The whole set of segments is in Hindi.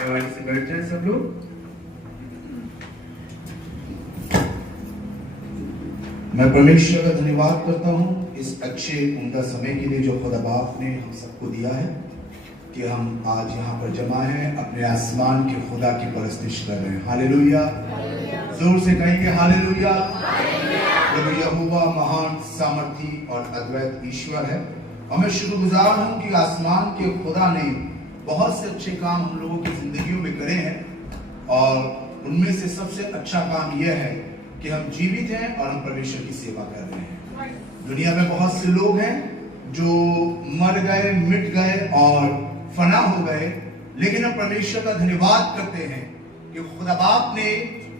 दरवाजे से बैठ जाए सब लोग। मैं परमेश्वर का धन्यवाद करता हूँ इस अच्छे उम्दा समय के लिए जो खुदा बाप ने हम सबको दिया है कि हम आज यहाँ पर जमा हैं, अपने आसमान के खुदा की परस्तिश कर रहे हैं। हालेलुया, जोर से कहेंगे हालेलुया। प्रभु यहोवा महान, सामर्थी और अद्वैत ईश्वर है और मैं शुक्रगुजार हूँ कि आसमान के खुदा ने बहुत से अच्छे काम हम लोगों की जिंदगियों में करे हैं और उनमें से सबसे अच्छा काम यह है कि हम जीवित हैं और हम परमेश्वर की सेवा कर रहे हैं। दुनिया में बहुत से लोग हैं जो मर गए, मिट गए और फना हो गए, लेकिन हम परमेश्वर का धन्यवाद करते हैं कि खुदा बाप ने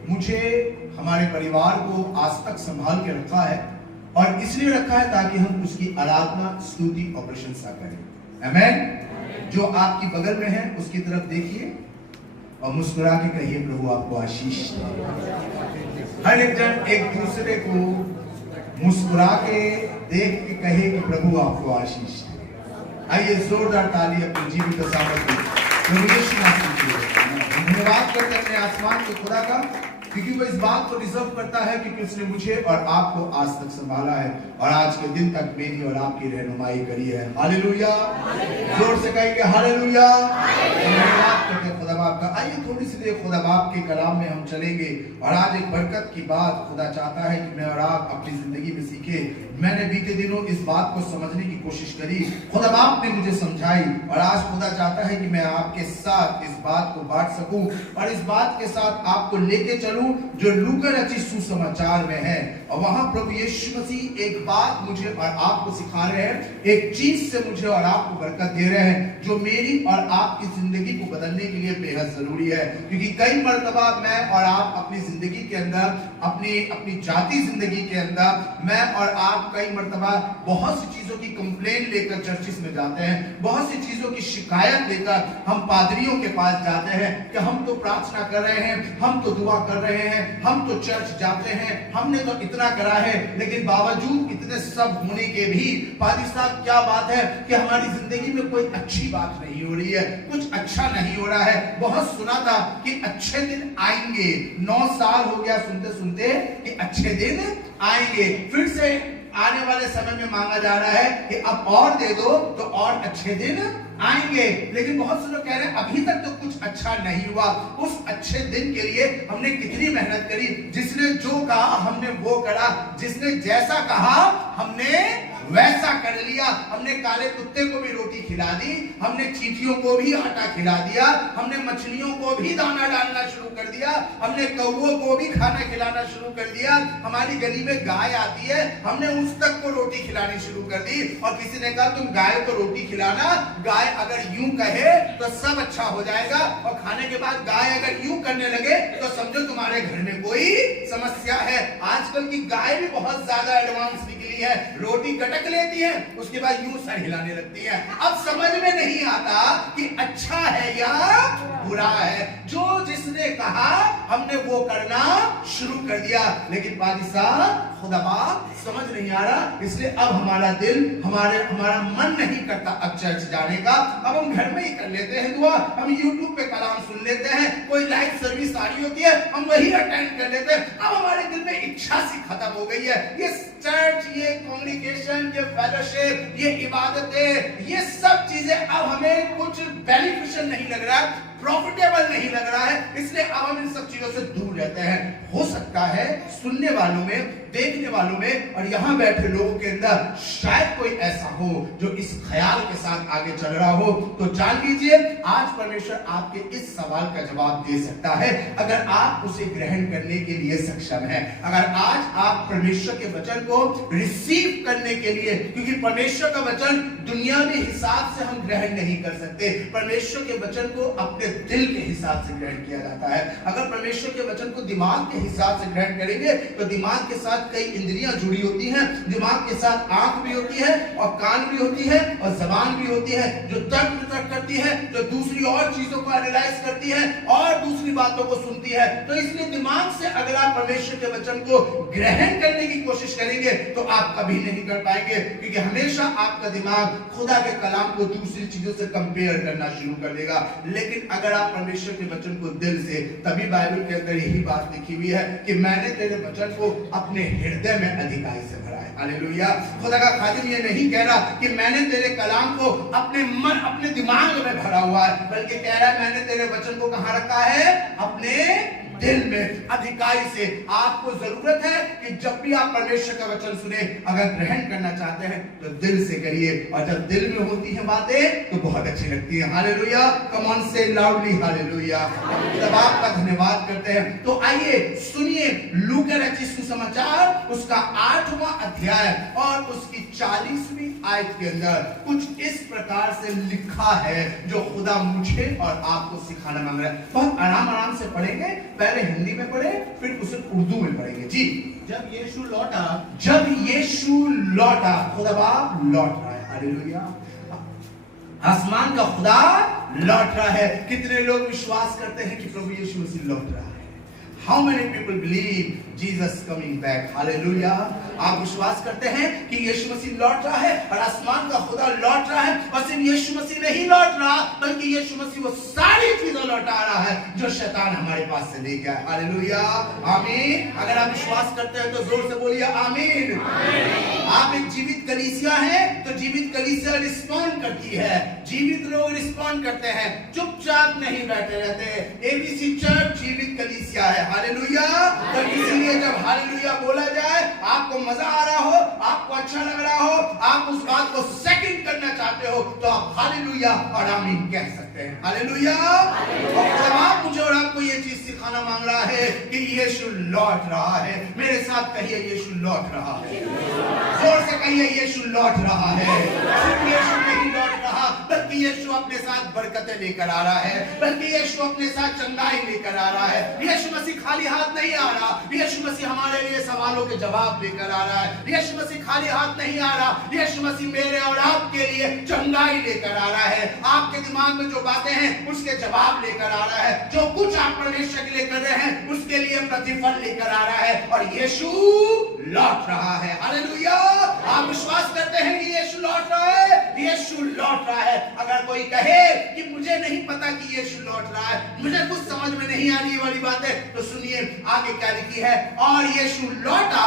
मुझे, हमारे परिवार को आज तक संभाल के रखा है और इसलिए रखा है ताकि हम उसकी आराधना, स्तुति और प्रशंसा करें। आमीन। जो आपकी बगल में है उसकी तरफ देखिए और मुस्कुरा के कहिए प्रभु आपको आशीष दे। हर एक जन एक दूसरे को मुस्कुरा के देख के कहे कि प्रभु आपको आशीष दे। आइए जोरदार ताली अपने जीवित सामर्थ्य प्रभु यीशु मसीह के लिए धन्यवाद करते हैं अपने आसमान के खुदा का, क्योंकि वो इस बात को डिजर्व करता है क्योंकि उसने मुझे और आपको आज तक संभाला है और आज के दिन तक मेरी और आपकी रहनुमाई करी है। हालेलुया, जोर से कहेंगे हालेलुया। धन्यवाद करते हैं खुदा बाप का। आइए थोड़ी सी देर खुदा बाप के कलाम में हम चलेंगे और आज एक बरकत की बात खुदा चाहता है कि मैं और आप अपनी जिंदगी में सीखे। मैंने बीते दिनों इस बात को समझने की कोशिश करी, खुदा बाप ने मुझे समझाई और आज खुदा चाहता है कि मैं आपके साथ इस बात को बांट सकूं और इस बात के साथ आपको लेके चलूं जो लूका रचित सुसमाचार में है। और वहां प्रभु यीशु मसीह एक बात मुझे और आपको सिखा रहे हैं, एक चीज से मुझे और आपको बरकत दे रहे हैं जो मेरी और आपकी जिंदगी को बदलने के लिए बेहद जरूरी है। क्योंकि कई मर्तबा मैं और आप अपनी जिंदगी के अंदर, अपनी जाति जिंदगी के अंदर मैं और आप कई मर्तबा बहुत सी चीजों की कंप्लेन लेकर चर्चिस में जाते हैं, बहुत सी चीजों की शिकायत लेकर हम पादरियों के पास जाते हैं कि हम तो प्रार्थना कर रहे हैं, हम तो दुआ कर रहे हैं, हम तो चर्च जाते हैं, हमने तो इतना करा है, लेकिन बावजूद इतने सब होने के भी पादरी साहब क्या बात है कि हमारी जिंदगी में कोई अच्छी बात नहीं हो रही है, कुछ अच्छा नहीं हो रहा है। बहुत सुना था कि अच्छे दिन आएंगे, 9 साल हो गया सुनते सुनते कि अच्छे दिन आएंगे, फिर से आने वाले समय में मांगा जा रहा है कि अब और दे दो तो और अच्छे दिन आएंगे। लेकिन बहुत से लोग कह रहे हैं अभी तक तो कुछ अच्छा नहीं हुआ। उस अच्छे दिन के लिए हमने कितनी मेहनत करी, जिसने जो कहा हमने वो करा, जिसने जैसा कहा हमने वैसा कर लिया। हमने काले कुत्ते को भी रोटी खिला दी, हमने चींटियों को भी आटा खिला दिया, हमने मछलियों को भी दाना डालना शुरू कर दिया, हमने कौवों को भी खाना खिलाना शुरू कर दिया। हमारी गली में गाय आती है, हमने उस तक को रोटी खिलानी शुरू कर दी। और किसी ने कहा तुम गाय को रोटी खिलाना, गाय अगर यूं कहे तो सब अच्छा हो जाएगा, और खाने के बाद गाय अगर यूं करने लगे तो समझो तुम्हारे घर में कोई समस्या है। आजकल की गाय भी बहुत ज्यादा एडवांस निकली है, रोटी कटक लेती है, उसके बाद यूं सर हिलाने लगती है। अब समझ में नहीं आता कि अच्छा है या बुरा है। जो जिसने कहा हमने वो करना शुरू कर दिया, लेकिन पादी साहब खुदा बाप समझ नहीं आ रहा, इसलिए अब हमारा दिल, हमारा मन नहीं करता अब चर्च जाने का। अब हम घर में ही कर लेते हैं दुआ, हम यूट्यूब पे कलाम सुन लेते हैं, कोई लाइव सर्विस आ रही होती है हम वही अटेंड कर लेते हैं। अब हमारे दिल में इच्छा सी खत्म हो गई है। ये चर्च, ये कॉन्ग्रीगेशन, ये फेलोशिप, ये इबादतें, ये सब चीजें अब हमें कुछ बेनिफिशियल नहीं लग रहा है, प्रॉफिटेबल नहीं लग रहा है, इसलिए अब हम इन सब चीजों से दूर रहते हैं। हो सकता है सुनने वालों में, देखने वालों में और यहाँ बैठे लोगों के अंदर शायद कोई ऐसा हो जो इस ख्याल के साथ आगे चल रहा हो, तो जान लीजिए आज परमेश्वर आपके इस सवाल का जवाब दे सकता है अगर आप उसे ग्रहण करने के लिए सक्षम है। अगर आज आप परमेश्वर के वचन को रिसीव करने के लिए, क्योंकि परमेश्वर का वचन दुनियावी हिसाब से हम ग्रहण नहीं कर सकते, परमेश्वर के वचन को अपने दिल के हिसाब से ग्रहण किया जाता है। अगर परमेश्वर के वचन को दिमाग के हिसाब से ग्रहण करेंगे तो दिमाग के साथ साथ कई इंद्रियां जुड़ी होती हैं। दिमाग के साथ आंख भी होती है और कान भी होती है और जबान भी होती है, जो तर्क वितर्क करती है, जो दूसरी और चीजों को एनालाइज करती है और दूसरी बातों को सुनती है। तो इसलिए दिमाग से अगर आप परमेश्वर के वचन को ग्रहण करने की कोशिश करेंगे तो आप कभी नहीं कर पाएंगे, क्योंकि हमेशा आपका दिमाग खुदा के कलाम को दूसरी चीजों से कंपेयर करना शुरू कर देगा। लेकिन अगर आप परमेश्वर के वचन को दिल से, तभी बाइबल के अंदर यही बात लिखी हुई है कि मैंने तेरे वचन को अपने हृदय में अधिकाई से भरा है। हालेलुया। खुदा का खादिम ये नहीं कह रहा कि मैंने तेरे कलाम को अपने मन, अपने दिमाग में भरा हुआ है, बल्कि कह रहा है मैंने तेरे वचन को कहां रखा है? अपने दिल में, अधिकाई से। आपको जरूरत है कि जब भी आप परमेश्वर का वचन सुने, अगर ग्रहण करना चाहते हैं तो दिल से करिए, और जब दिल में होती है बातें तो बहुत अच्छी लगती है। हालेलुया। कम ऑन से लाउडली हालेलुया। जब आपका धन्यवाद करते हैं तो आइए सुनिए लूका रचित सुसमाचार उसका 8वां अध्याय और उसकी 40वीं आयत के अंदर कुछ इस प्रकार से लिखा है जो खुदा मुझे और आपको सिखाना मांग रहा है। बहुत आराम से पढ़ेंगे, पहले हिंदी में पढ़े फिर उसे उर्दू में पढ़ेंगे। जी। जब यीशु लौटा, खुदा बाप लौट रहा है। हालेलुया। आसमान का खुदा लौट रहा है। कितने लोग विश्वास करते हैं कि प्रभु यीशु मसीह लौट रहा है? How many people believe Jesus coming back? Hallelujah. आप विश्वास करते हैं कि यीशु मसीह लौट रहा है और आसमान का खुदा लौट रहा है, और सिर्फ यीशु मसीह नहीं लौट रहा बल्कि यीशु मसीह वो सारी चीजें लौटा रहा है जो शैतान हमारे पास से ले गया है। हालेलुया। आमीन। अगर आप विश्वास करते हैं तो जोर से बोलिए आमीन। आप एक जीवित कलीसिया है तो जीवित कलीसिया रिस्पॉन्ड करती है, जीवित लोग रिस्पॉन्ड करते हैं, चुपचाप नहीं बैठे रहते। एबीसी चर्च जीवित कलीसिया है। हालेलुया। तो इसीलिए जब हालेलुया बोला जाए, आपको मजा आ रहा हो, आपको अच्छा लग रहा हो, आप उस बात को सेकंड करना चाहते हो, तो आप हालेलुया और आमीन कह सकते हैं। हालेलुया। और जब आप मुझे और आपको ये चीज सिखाना मांग रहा है कि यीशु लौट रहा है, मेरे साथ कहिए यीशु लौट रहा है। जोर से कहिए यीशु लौट रहा है। सिर्फ यीशु नहीं लौट रहा बल्कि यीशु अपने साथ बरकतें लेकर आ रहा है, बल्कि यीशु अपने साथ चंगाई लेकर आ रहा है। यीशु मसीह खाली हाथ नहीं आ रहा, यीशु मसीह हमारे लिए सवालों के जवाब लेकर आ रहा है। यीशु मसीह खाली हाथ नहीं आ रहा, यीशु मसीह मेरे और आपके लिए चंगाई लेकर आ रहा है। आपके दिमाग में जो बातें हैं उसके जवाब लेकर आ रहा है, जो कुछ आप परमेश्वर के लिए कर रहे हैं उसके लिए प्रतिफल लेकर आ रहा है, और यीशु लौट रहा है। हालेलुया। आप विश्वास करते हैं कि यीशु लौट रहा है? यीशु लौट रहा है। अगर कोई कहे कि मुझे नहीं पता कि यीशु लौट रहा है, मुझे कुछ समझ में नहीं आ रही वाली बात है, तो सुनिए आगे क्या लिखी है। और यीशु लौटा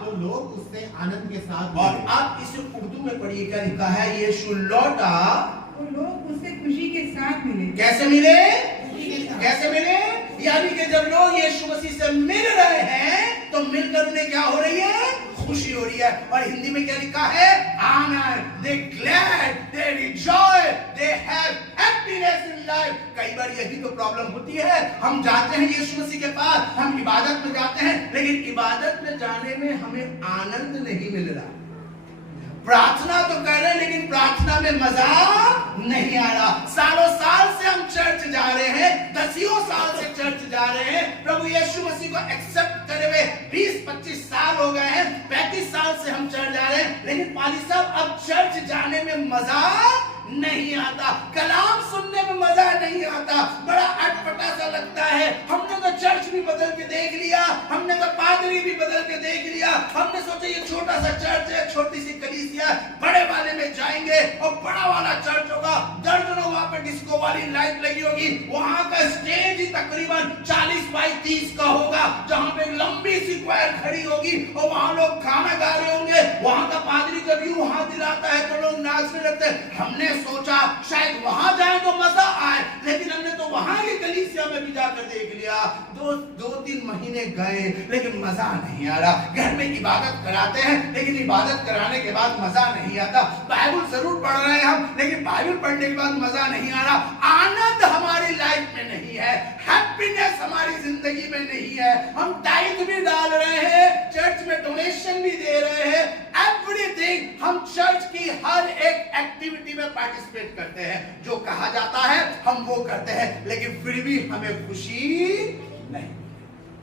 तो लोग उससे आनंद के साथ और मिले। आप इसे उर्दू में पढ़िए, क्या लिखा है? यीशु लौटा तो लोग उससे खुशी के साथ मिले। कैसे मिले? खुशी के साथ। कैसे मिले? यानी कि जब लोग यीशु मसीह से मिल रहे हैं तो मिलकर उन्हें क्या हो रही है? खुशी हो रही है। और हिंदी में क्या लिखा है? आनंद। They glad, they rejoice, they have happiness in life. कई बार यही तो प्रॉब्लम होती है, हम जाते हैं यीशु मसीह के पास, हम इबादत में जाते हैं, लेकिन इबादत में जाने में हमें आनंद नहीं मिल रहा। प्रार्थना तो कर रहे हैं लेकिन प्रार्थना में मजा नहीं आ रहा। सालों साल से हम चर्च जा रहे हैं, दसियों साल से चर्च जा रहे हैं, प्रभु यीशु मसीह को एक्सेप्ट करे हुए 20-25 साल हो गए हैं, 35 साल से हम चर्च जा रहे हैं, लेकिन पाली साहब अब चर्च जाने में मजा नहीं आता, कलाम सुनने में मजा नहीं आता, बड़ा अटपटा सा लगता है। हमने तो चर्च भी बदल के देख लिया, हमने तो पादरी भी बदल के देख लिया, हमने सोचा ये छोटा सा चर्च है, छोटी सी कलीसिया, बड़े वाले में जाएंगे और बड़ा वाला चर्च होगा, दर्जनों वहां पे डिस्को वाली लाइट लगी होगी, वहां का स्टेज ही तकरीबन 40x30 का होगा, जहां पे लंबी सी क्वायर खड़ी होगी और वहां लोग गाना गा रहे होंगे, वहां का पादरी जब यूं हाथ हिलाता है तो लोग नाचने लगते हैं। हमने सोचा शायद वहां जाए तो मजा आए, लेकिन हमने तो वहां की कलीसिया में भी जाकर देख लिया, 2-3 महीने गए लेकिन मजा नहीं आ रहा। घर में इबादत कराते हैं लेकिन इबादत कराने के बाद मजा नहीं आता। बाइबल जरूर पढ़ रहे हैं हम, लेकिन बाइबल पढ़ने के बाद मजा नहीं आ रहा। आनंद हमारी लाइफ में नहीं है, हैप्पीनेस हमारी जिंदगी में नहीं है। हम टाइट भी डाल रहे हैं, चर्च में डोनेशन भी दे रहे हैं, एवरीथिंग, हम चर्च की हर एक एक्टिविटी में पार्टिसिपेट करते हैं, जो कहा जाता है हम वो करते हैं, लेकिन फिर भी हमें खुशी नहीं।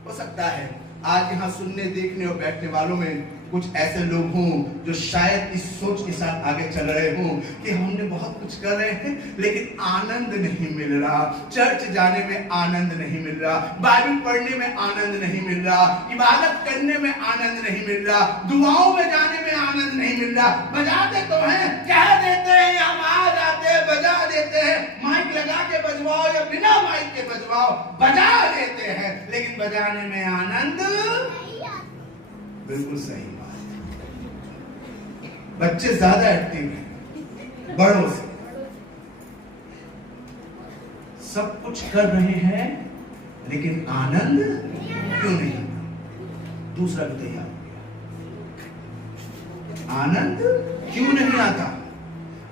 हो सकता है आज यहाँ सुनने, देखने और बैठने वालों में कुछ ऐसे लोग हों जो शायद इस सोच के साथ आगे चल रहे हों कि हमने बहुत कुछ कर रहे हैं लेकिन आनंद नहीं मिल रहा, चर्च जाने में आनंद नहीं मिल रहा, बाइबल पढ़ने में आनंद नहीं मिल रहा, इबादत करने में आनंद नहीं मिल रहा, दुआओं में जाने में आनंद नहीं मिल रहा। बजाते तो हैं, कह देते हैं, हम आ जाते हैं, बजा देते हैं, माइक लगा के बजवाओ या बिना माइक के बजवाओ, बजा देते हैं, लेकिन बजाने में आनंद। बिल्कुल सही बात। बच्चे ज्यादा एक्टिव हैं बड़ों से, सब कुछ कर रहे हैं लेकिन आनंद क्यों नहीं आता? दूसरा भी तैयार हो गया, आनंद क्यों नहीं आता?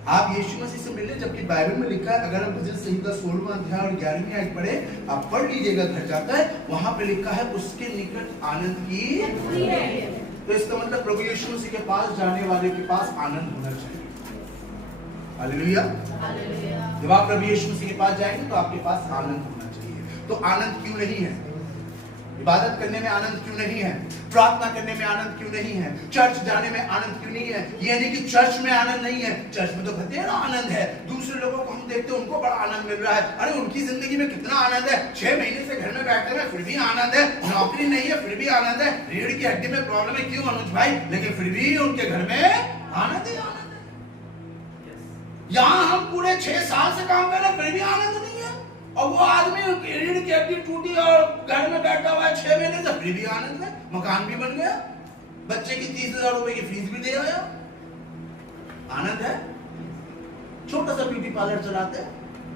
आप यीशु मसीह से मिले, जबकि बाइबल में लिखा है, अगर हम भजन संहिता 16वां अध्याय और 11वीं आयत पढ़े, आप पढ़ लीजिएगा घर जाकर, वहां पे लिखा है उसके निकट आनंद की। तो इसका मतलब प्रभु यीशु मसीह के पास जाने वाले के पास आनंद होना चाहिए। हालेलुया। जब आप प्रभु यीशु मसीह के पास जाएंगे तो आपके पास आनंद होना चाहिए। तो आनंद क्यों नहीं है? इबादत करने में आनंद क्यों नहीं है? प्रार्थना करने में आनंद क्यों नहीं है? चर्च जाने में आनंद क्यों नहीं है? ये नहीं कि चर्च में आनंद नहीं है, चर्च में तो बतेरा आनंद है। दूसरे लोगों को हम देखते हैं, उनको बड़ा आनंद मिल रहा है, अरे उनकी जिंदगी में कितना आनंद है, 6 महीने से घर में बैठे हैं फिर भी आनंद है, नौकरी नहीं है फिर भी आनंद है, रीढ़ की हड्डी में प्रॉब्लम है, क्यों अनुज भाई, लेकिन फिर भी उनके घर में आनंद ही आनंद है। यहां हम पूरे 6 साल से काम कर रहे हैं फिर भी आनंद नहीं है, और वो आदमी रीढ़ की हड्डी टूटी और घर में बैठा हुआ है 6 महीने से, फिर भी आनंद है, मकान भी बन गया, बच्चे की 30,000 रुपए की फीस भी दे आया, आनंद है। छोटा सा ब्यूटी पार्लर चलाते हैं,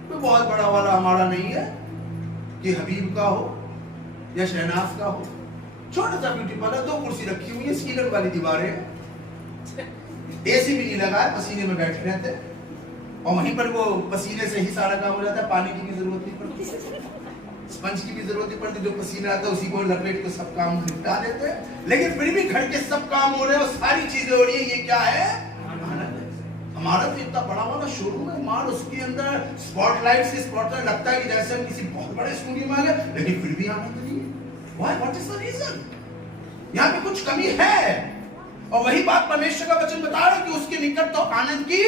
कोई बहुत बड़ा वाला हमारा नहीं है कि हबीब का हो या शहनाज का हो, छोटा सा ब्यूटी पार्लर, 2 कुर्सी रखी हुई है, सीलन वाली दीवारें, एसी भी नहीं लगा है, पसीने में बैठे रहते, और वहीं पर वो पसीने से ही सारा काम हो जाता है, पानी की भी जरूरत नहीं पड़ती, स्पंज की भी जरूरत नहीं पड़ती, जो पसीना आता है उसी को लपेट के सब काम निपटा देते हैं, लेकिन फिर भी घर के सब काम हो रहे हैं और सारी चीजें हो रही है, ये क्या है? आनंद है। हमारा तो इतना बड़ा वाला शोरूम है, मार उसके अंदर स्पॉटलाइट से स्पॉटलाइट लगता है कि जैसे हम किसी बहुत बड़े स्टूडियो में आ गए, लेकिन फिर भी आनंद नहीं है। Why? What is the reason? यहाँ पे कुछ कमी है, और वही बात परमेश्वर का वचन बता रहा है कि उसके निकट तो आनंद की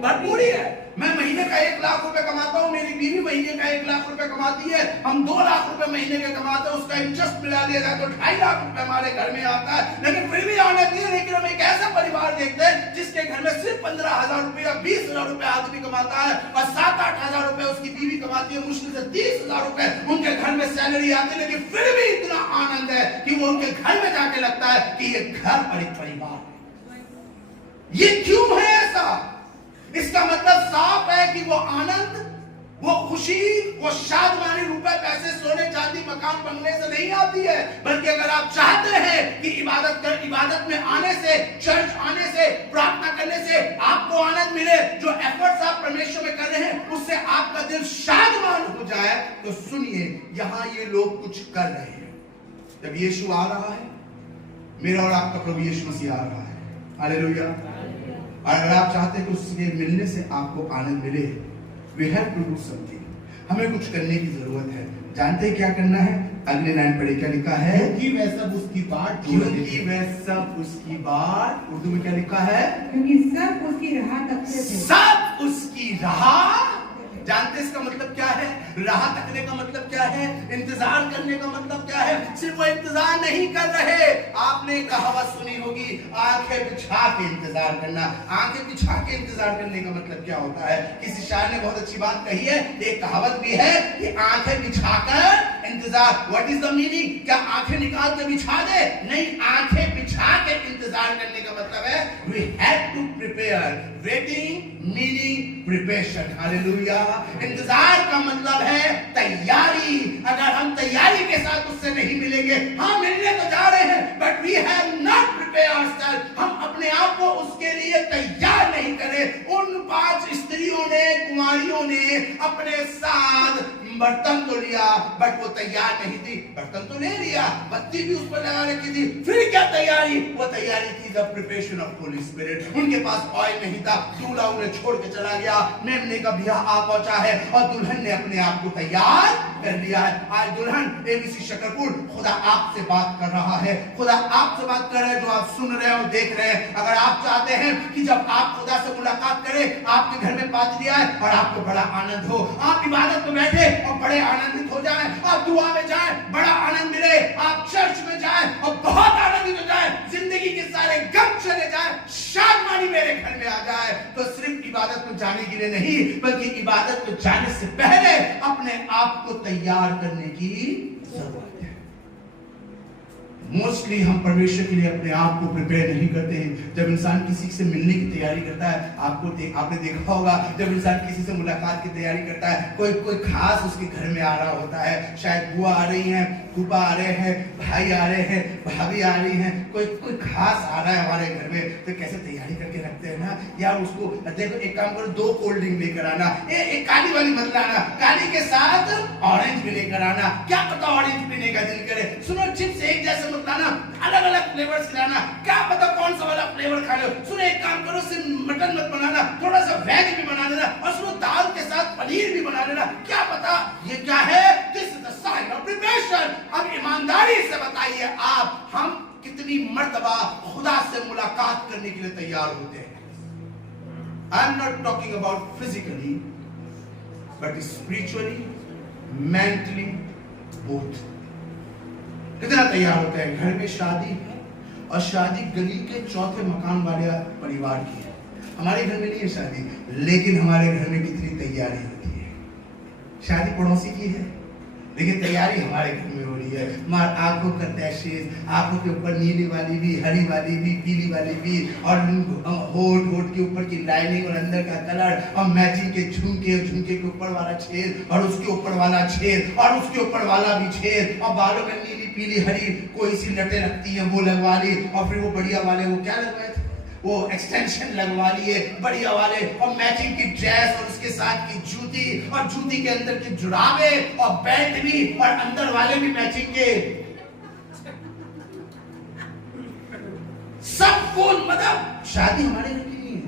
भरपूरी है। मैं महीने का 1 लाख रुपए कमाता हूँ, मेरी बीवी महीने का 1 लाख रुपए कमाती है, हम 2 लाख रुपए महीने का कमाते हैं, उसका इंटरेस्ट मिला दिया जाए तो 2.5 लाख रुपए हमारे घर में आता है, लेकिन फिर भी आनंद नहीं है। लेकिन हम एक ऐसा परिवार देखते हैं जिसके घर में सिर्फ 15,000 रुपए या 20,000 रुपए आदमी कमाता है और 7-8 हजार रुपए उसकी बीवी कमाती है, मुश्किल से 30,000 रुपए उनके घर में सैलरी आती है, लेकिन फिर भी इतना आनंद है कि वो उनके घर में जाके लगता है कि ये घर और एक परिवार। ये क्यों है ऐसा? इसका मतलब साफ है कि वो आनंद, वो खुशी, वो शादमानी रुपए पैसे सोने चांदी मकान बंगले से नहीं आती है, बल्कि अगर आप चाहते हैं कि इबादत में आने से, चर्च आने से, प्रार्थना करने से आपको आनंद मिले, जो एफर्ट्स आप परमेश्वर में कर रहे हैं उससे आपका दिल शादमान हो जाए, तो सुनिए, यहां ये लोग कुछ कर रहे हैं। जब यीशु आ रहा है, मेरा और आपका प्रभु यीशु मसीह आ रहा है, हालेलुया। और अगर आप चाहते हैं कि उसके मिलने से आपको आनंद मिले, we have to do something, हमें कुछ करने की जरूरत है। जानते हैं क्या करना है? अगले लाइन पढ़े, क्या लिखा है? क्योंकि वह सब उसकी बाट, क्योंकि वह सब उसकी बाट, उर्दू में क्या लिखा है? क्योंकि सब उसकी राह तकते थे। सब उसकी राह। जानते इसका मतलब क्या है? राह तकने का मतलब क्या है? इंतजार करने का मतलब क्या है? सिर्फ वो इंतजार नहीं कर रहे। आपने कहावत सुनी होगी, आंखें बिछा के इंतजार करना। आंखें बिछा के इंतजार करने का मतलब क्या होता है? किसी शायर ने बहुत अच्छी बात कही है, एक कहावत भी है कि आंखें बिछाकर इंतजार। What is the meaning? क्या आंखें निकाल के बिछा दे? नहीं, आंखें बिछा के इंतजार करने का मतलब है we have to prepare. Waiting meaning preparation. Hallelujah. इंतजार का मतलब है तैयारी। अगर हम तैयारी के साथ उससे नहीं मिलेंगे, हाँ मिलने तो जा रहे हैं, but we have not prepared ourselves, हम अपने आप को उसके लिए तैयार नहीं करें। उन 5 स्त्रियों ने, कुमारियों ने अपने साथ बर्तन तो लिया, बट वो तैयार नहीं थी। बर्तन तो ले लिया, बत्ती भी उस पर लगा रखी थी, फिर क्या तैयारी? वो तैयारी थी the preparation of Holi spirit. उनके पास ऑयल नहीं था, दूल्हा उन्हें छोड़ के चला गया, मेमने का ब्याह आ पहुंचा है और दुल्हन ने अपने आप को तैयार कर लिया है। आज दुल्हन एबीसी शकरपुर, खुदा आपसे बात कर रहा है, खुदा आपसे बात कर रहा है जो आप सुन रहे हो, देख रहे हैं। अगर आप चाहते हैं कि जब आप खुदा से मुलाकात करें, आपके घर में पादरी आए और आपको बड़ा आनंद हो, आप इबादत में बैठे और बड़े आनंदित हो जाएं, आप दुआ में जाएं, बड़ा आनंद मिले, आप चर्च में जाएं और बहुत आनंदित हो जाएं, जिंदगी के सारे गम चले जाएं, शादमानी मेरे घर में आ जाए, तो सिर्फ इबादत में जाने के लिए नहीं, बल्कि इबादत में जाने से पहले अपने आप को तैयार करने की जरूरत है। मोस्टली हम परमेश्वर के लिए अपने आप को प्रिपेयर नहीं करते हैं। जब इंसान किसी से मिलने की तैयारी करता है, आपने देखा होगा, जब इंसान किसी से मुलाकात की तैयारी करता है, कोई खास उसके घर में आ रहा होता है, शायद बुआ आ रही हैं, फूफा आ रहे हैं, भाई आ रहे हैं, भाभी आ रही हैं, कोई खास आ रहा है हमारे घर में, तो कैसे तैयारी करके रखते हैं ना यार। उसको देखो, एक काम करो, 2 कोल्ड ड्रिंक लेकर आना, एक काली वाली मत लाना, काली के साथ ऑरेंज भी लेकर आना, क्या पता ऑरेंज पीने का दिल करे। सुनो, चिप्स एक जैसे मत लाना, अलग अलग फ्लेवर्स लाना, क्या पता कौन सा वाला फ्लेवर खा लो। सुनो, एक काम करो, सिर्फ मटन मत बनाना, थोड़ा सा वेज भी बना देना, और सुनो, दाल के साथ पनीर भी बना देना, क्या पता ये क्या है। This is the sign of preparation. अब ईमानदारी से बताइए, हम कितनी मर्तबा खुदा से मुलाकात करने के लिए तैयार होते हैं। I am not talking about physically, but spiritually, mentally, both. कितना तैयार होते हैं। घर में शादी है और शादी गली के चौथे मकान वाले परिवार की है। हमारे घर में नहीं है शादी, लेकिन हमारे घर में कितनी तैयारी होती है। शादी पड़ोसी की है, लेकिन तैयारी हमारे घर में हो रही है। हमारे आंखों का तैशीर, आंखों के ऊपर नीली वाली भी, हरी वाली भी, पीली वाली भी, और होठ के ऊपर की लाइनिंग और अंदर का कलर, और मैचिंग के झुमके के ऊपर वाला छेद, और उसके ऊपर वाला छेद, और उसके ऊपर वाला भी छेद, और बालों में नीली पीली हरी कोई सी लटें रखती है वो लगवा ली, और फिर वो बढ़िया वाले वो क्या लगवाए थे, वो एक्सटेंशन लगवा लिए बढ़िया वाले, और मैचिंग की ड्रेस, और उसके साथ की जूती, और जूती के अंदर की जुराबे, और बेल्ट भी, और अंदर वाले भी मैचिंग के। सब फुल, मतलब शादी हमारे घर की नहीं है,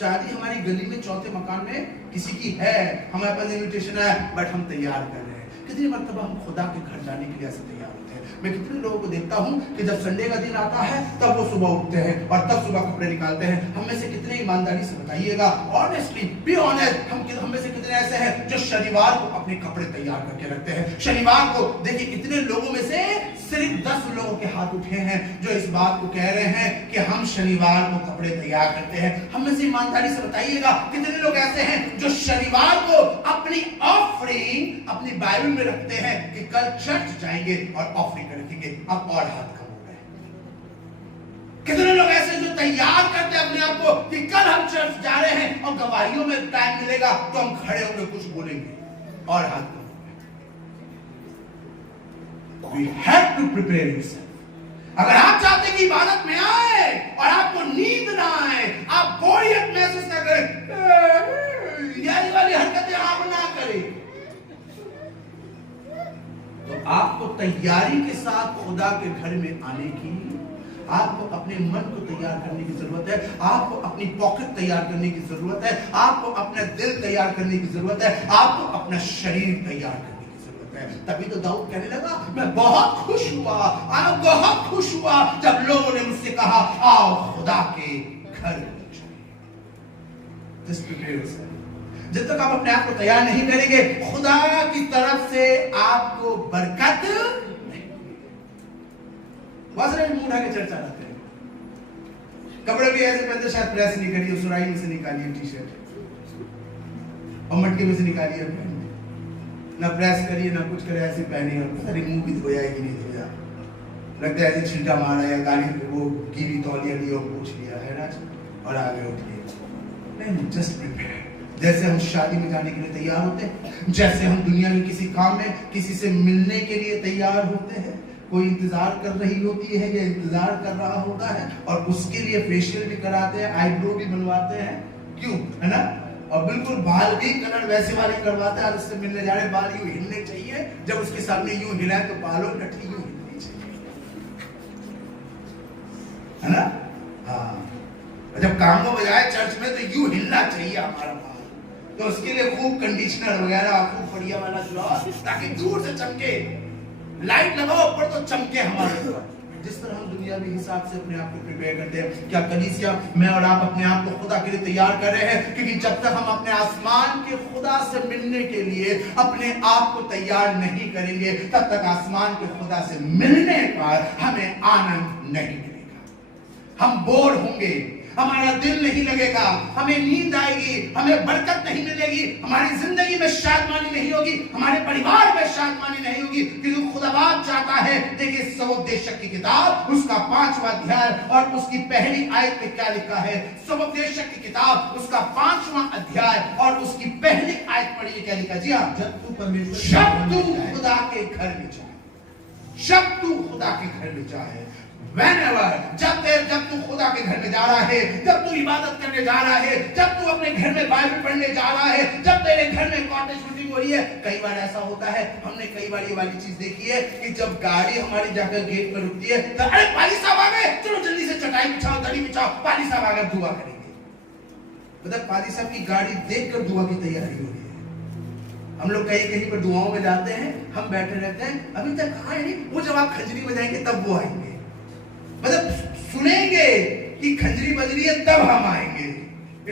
शादी हमारी गली में चौथे मकान में किसी की है। हमारे पास इन्विटेशन है, बट हम तैयार कर रहे हैं। कितनी मर्तबा हम खुदा के घर जाने के लिए ऐसे तैयार होते हैं। मैं कितने लोगों को देखता हूं कि जब संडे का दिन आता है तब वो सुबह उठते हैं और तब सुबह कपड़े निकालते हैं। हम में से कितने ईमानदारी से बताइएगा, ऑनेस्टली बी ऑनेस्ट, हम में से कितने ऐसे हैं जो शनिवार को अपने कपड़े तैयार करके रखते हैं। शनिवार को देखिए, कितने लोगों में से सिर्फ 10 लोगों के हाथ उठे हैं जो इस बात को कह रहे हैं कि हम शनिवार को कपड़े तैयार करते हैं। हम में से ईमानदारी से बताइएगा, कितने लोग ऐसे हैं जो शनिवार को अपनी ऑफरिंग अपनी बाइबल में रखते हैं कि कल चर्च जाएंगे और ऑफरिंग रखेंगे। अब और हाथ कम हो गए। कितने लोग ऐसे जो तैयार करते हैं अपने आप को कि कल हम चर्च जा रहे हैं और गवाहियों में टाइम मिलेगा तो हम खड़े होकर कुछ बोलेंगे, और हाथ कम हो गए। We have to prepare yourself। अगर आप चाहते कि इबादत में आए और आपको नींद ना आए, आप बोरियत महसूस ना करें, यारी वाली हरकतें आप ना करें, तो आपको तैयारी के साथ खुदा के घर में आने की, आपको अपने मन को तैयार करने की जरूरत है, आपको अपनी पॉकेट तैयार करने की जरूरत है, आपको अपना दिल तैयार करने की जरूरत है, आपको अपना शरीर तैयार करने की जरूरत है। तभी तो दाऊद कहने लगा, मैं बहुत खुश हुआ जब लोगों ने मुझसे कहा आओ खुदा के घर में। जब तक आप अपने आप को तैयार नहीं करेंगे, खुदा की तरफ से आपको बरकत नहीं। मुंह ढाके चर्चा आते हैं, कपड़े भी ऐसे पहनते, शायद प्रेस नहीं करिए, सुराई में से निकालिए टी शर्ट और मटके में से निकालिए, ना प्रेस करिए ना कुछ करे, ऐसे पहने और सारी मुंह भी धोया कि नहीं धोया, लगता है ऐसे छिलका मारा या गाली वो गीली तौलिया ली और पूछ लिया है ना, और आगे उठ लिए। नहीं, जस्ट प्रिपेयर। जैसे हम शादी में जाने के लिए तैयार होते हैं, जैसे हम दुनिया में किसी काम में किसी से मिलने के लिए तैयार होते हैं, कोई इंतजार कर रही होती है या इंतजार कर रहा होता है, और उसके लिए फेशियल भी कराते हैं, आईब्रो भी बनवाते हैं, क्यों, है ना, और बिल्कुल बाल भी कलर वैसे वाले करवाते हैं। उससे मिलने जा रहे, बाल यूं हिलने चाहिए, जब उसके सामने यूं हिलाए तो बालों लठी यूं हिलनी चाहिए, है ना, हाँ, जब काम को बजाय चर्च में तो यूं हिलना चाहिए हमारा बाल, तो उसके लिए खूब कंडीशनर वगैरह खूब बढ़िया वाला जो ताकि दूर से चमके, लाइट लगाओ ऊपर तो चमके हमारे ऊपर। जिस तरह हम दुनियावी हिसाब से अपने आप को प्रिपेयर करते हैं, क्या कलीसिया मैं और आप अपने आप को खुदा के लिए तैयार कर रहे हैं? क्योंकि जब तक हम अपने आसमान के खुदा से मिलने के लिए अपने आप को तैयार नहीं करेंगे, तब तक आसमान के खुदा से मिलने पर हमें आनंद नहीं मिलेगा। हम बोर होंगे, हमारा दिल नहीं लगेगा, हमें नींद आएगी, हमें बरकत नहीं मिलेगी, हमारी जिंदगी में शादमानी नहीं होगी, हमारे परिवार में शादमानी नहीं होगी। क्योंकि खुदा बाप चाहता है, देखिए सवोपदेशक की किताब उसका 5वां अध्याय और उसकी पहली आयत में क्या लिखा है। सवोपदेशक की किताब उसका 5वां अध्याय और उसकी पहली आयत पढ़िए, क्या लिखा? जी हाँ, जब तू परमेश्वर जब तू खुदा के घर में जाए, जब तू खुदा के घर में जाए, Whenever, जब तू खुदा के घर में जा रहा है, जब तू इबादत करने जा रहा है, जब तू अपने घर में बाइबल पढ़ने जा रहा है, जब तेरे घर में कॉटेज शूटिंग हो रही है। कई बार ऐसा होता है, हमने कई बार ये वाली चीज देखी है कि जब गाड़ी हमारी जाकर गेट पर रुकती है तो अरे पाली साहब आ गए, चलो जल्दी से चटाई बिछाओ, दरी बिछाओ, पाली साहब आ गए, दुआ करेंगे। मतलब पाली साहब की गाड़ी देखकर दुआ की तैयारी हो रही है। हम लोग कहीं पर दुआओं में जाते हैं, हम बैठे रहते हैं, अभी तक आए नहीं, वो जब आप खंजरी बजाएंगे तब वो आएंगे। मतलब सुनेंगे कि खंजरी बज रही है तब हम आएंगे।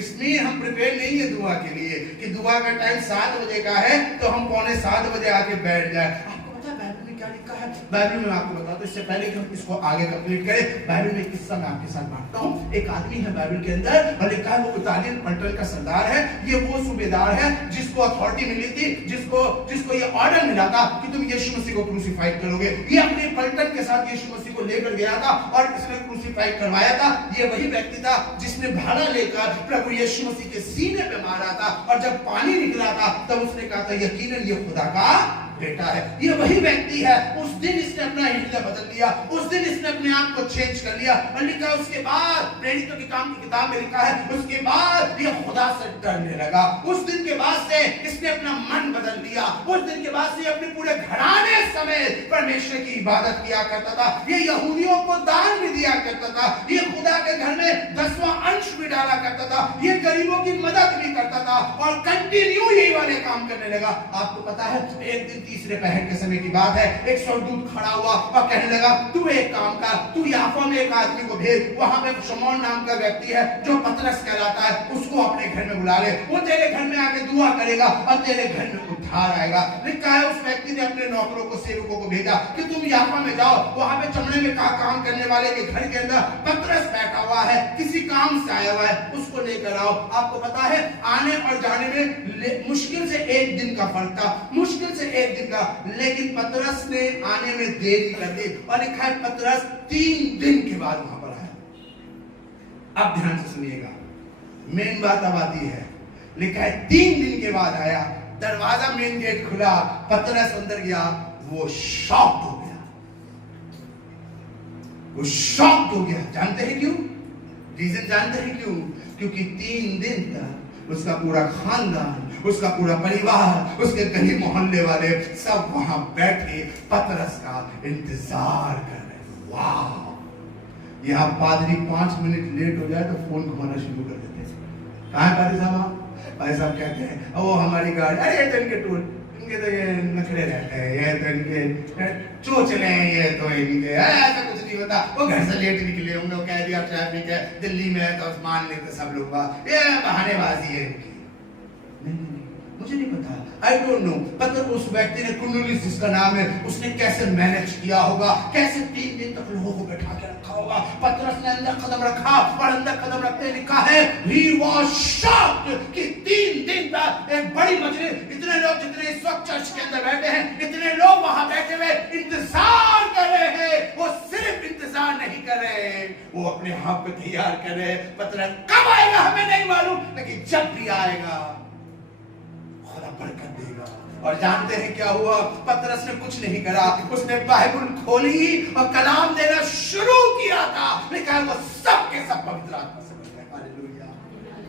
इसलिए हम प्रिपेयर नहीं है दुआ के लिए कि दुआ का टाइम 7 बजे का है तो हम 6:45 बजे आके बैठ जाए। आपको पता है बाइबल में क्या लिखा है? बाइबल में आपको बताता हूं, इससे पहले कि हम इसको आगे कंप्लीट करें, बाइबल में एक किस्सा मैं आपके साथ बांटता हूं। एक आदमी है बाइबल के अंदर और लिखा है वो इटालियन पलटन का सरदार है। ये वो सूबेदार है जिसको अथॉरिटी मिली थी, जिसको ये ऑर्डर मिला था कि तुम यीशु मसीह को क्रूसीफाइड करोगे। ये अपने पलटन के साथ यीशु मसीह को लेकर गया था और इसने क्रूसीफाइड करवाया था। ये वही व्यक्ति था जिसने भाला लेकर प्रभु यीशु मसीह के सीने पे मारा था और जब पानी निकला था तब उसने कहा था यकीनन ये खुदा का बेटा है। ये वही व्यक्ति है। उस दिन इसने अपना हृदय बदल लिया, उस दिन इसने अपने आप को चेंज कर लिया। और लिखा उसके बाद प्रेरितों की काम की किताब में लिखा है उसके बाद ये खुदा से डरने लगा। उस दिन के बाद से इसने अपना मन बदल लिया। उस दिन के बाद से अपने पूरे घराने समेत परमेश्वर की इबादत किया करता था। ये यहूदियों को दान भी दिया करता था। ये खुदा के घर में 10वां अंश भी डाला करता था। ये गरीबों की मदद भी करता था और कंटिन्यू यही वाले काम करने लगा। आपको पता है एक दिन तीसरे पहर के समय की बात है, एक स्वर्गदूत खड़ा हुआ और कहने लगा तू एक काम कर, तू याफा में एक आदमी को भेज, वहां पे शमौन नाम का व्यक्ति है जो पतरस कहलाता है, उसको अपने घर में बुला ले। वो तेरे घर में आके दुआ करेगा और तेरे घर में उद्धार आएगा। लिखा है उस व्यक्ति ने अपने नौकरों को, सेवकों को भेजा कि तुम याफा में जाओ, वहां पे चमड़े में काम करने वाले के घर के अंदर पतरस बैठा हुआ है, किसी काम से आया हुआ है, उसको लेकर आओ। आपको पता है आने और जाने में मुश्किल से 1 दिन का फर्क था, मुश्किल से 1 दिन का, लेकिन पतरस ने आने में देरी कर दी और लिखा है पतरस 3 दिन के बाद वहां पर आया। अब ध्यान से सुनिएगा, मेन बात अब आती है। लिखा है 3 दिन के बाद आया, दरवाजा मेन गेट खुला, पतरस अंदर गया, वो शॉक्ड हो गया, वो शॉक्ड हो गया। जानते हैं क्यों? रीजन जानते हैं क्यों? क्योंकि 3 दिन तक उसका पूरा खानदान, उसका पूरा परिवार, उसके गली मोहल्ले वाले सब वहां बैठे पतरस का इंतजार कर रहे। वाह! यहाँ पादरी 5 मिनट लेट हो जाए तो फोन घुमाना शुरू कर देते हैं। कहाँ है पादरी साहब? भाई साहब कहते हैं वो हमारी गाड़ी, अरे तो इनके टूर, इनके तो ये नखरे रहते हैं, ये तो इनके चोचले हैं, ये तो इनके ऐसा कुछ नहीं होता। वो घर से लेट निकले होंगे, वो कह दिया ट्रैफिक है, दिल्ली में है तो मान लेते सब लोग, ये बहानेबाजी है इनकी। मुझे नहीं पता, आई डोंट नो। पता उस व्यक्ति ने, कुंडली जिसका नाम है, उसने कैसे मैनेज किया होगा, कैसे 3 दिन तक लोगों को बैठा के रखा होगा। पतरस ने अंदर कदम रखा और अंदर कदम रखते लिखा है he was shocked कि 3 दिन तक एक बड़ी मजलिस, इतने लोग जितने इस वक्त चर्च के अंदर बैठे हैं, इतने लोग वहां बैठे हुए इंतजार कर रहे हैं। वो सिर्फ इंतजार नहीं कर रहे, वो अपने आप को तैयार कर रहे। पतरस कब आएगा हमें नहीं मालूम, लेकिन जब भी आएगा खुदा बरकत देगा। और जानते हैं क्या हुआ? पतरस ने कुछ नहीं करा, उसने बाइबल खोली और कलाम देना शुरू किया था। लिखा है वो सब के सब पवित्र आत्मा से भर गए। हालेलुया!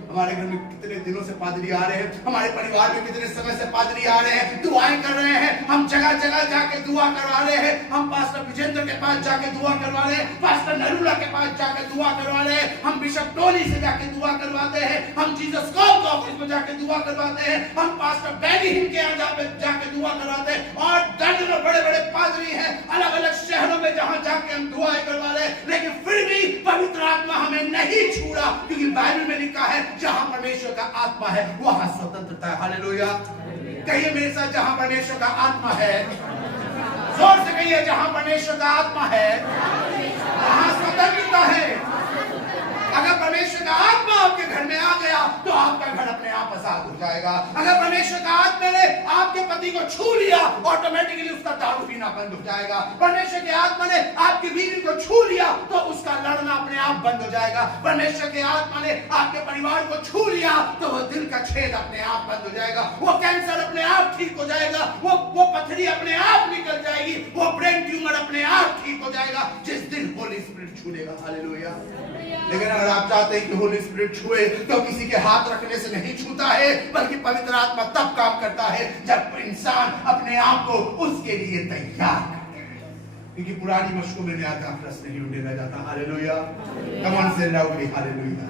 हमारे घर में कितने दिनों से पादरी आ रहे हैं, हमारे परिवार में कितने समय से पादरी आ रहे हैं, दुआएं कर रहे हैं, हम जगह जगह जाके दुआ करवा रहे हैं, हम पास्टर विजेंद्र के पास जाके दुआ करवा रहे हैं, पास्टर नरूला के पास जाके दुआ करवा रहे हैं, हम बिशप टोनी से जाके दुआ करवाते हैं, हम जीसस कॉल के ऑफिस में जाके दुआ करवाते हैं, हम पास्टर बैनी हिम के यहाँ जाके दुआ करवाते हैं, और दर्जनों बड़े बड़े पादरी हैं अलग अलग शहरों में जहां जाके हम दुआएं करवा रहे हैं, लेकिन फिर भी पवित्र आत्मा हमें नहीं छू रहा, क्योंकि बाइबल में लिखा है जहां परमेश्वर का आत्मा है वहां स्वतंत्रता है। हालेलुया। कहिए मेरे साथ, जहां परमेश्वर का आत्मा है, जोर से कहिए, जहां परमेश्वर का आत्मा है वहां स्वतंत्रता है। अगर परमेश्वर का आत्मा आपके घर में आ गया तो आपका घर अपने आप आजाद हो जाएगा। अगर परमेश्वर का आत्मा ने आपके पति को छू लिया, ऑटोमेटिकली उसका दारू पीना बंद हो जाएगा। परमेश्वर के आत्मा ने आपकी बीवी को छू लिया तो उसका लड़ना अपने आप बंद हो जाएगा। परमेश्वर के आत्मा ने आपके परिवार को छू लिया तो वो दिल का छेद अपने आप बंद हो जाएगा, वो कैंसर अपने आप ठीक हो जाएगा, वो पथरी अपने आप निकल जाएगी, वो ब्रेन ट्यूमर अपने आप ठीक हो जाएगा जिस दिन होली स्पिरिट छू लेगा। हालेलुया। लेकिन अगर आप चाहते हैं कि होली स्पिरिट छुए तो किसी के हाथ रखने से नहीं छूता है, बल्कि पवित्र आत्मा तब काम करता है जब इंसान अपने आप को उसके लिए तैयार करता है, क्योंकि पुरानी मशकों में नया रस नहीं उड़ेगा जाता। हालेलुया। कम ऑन से लाउडली हालेलुया।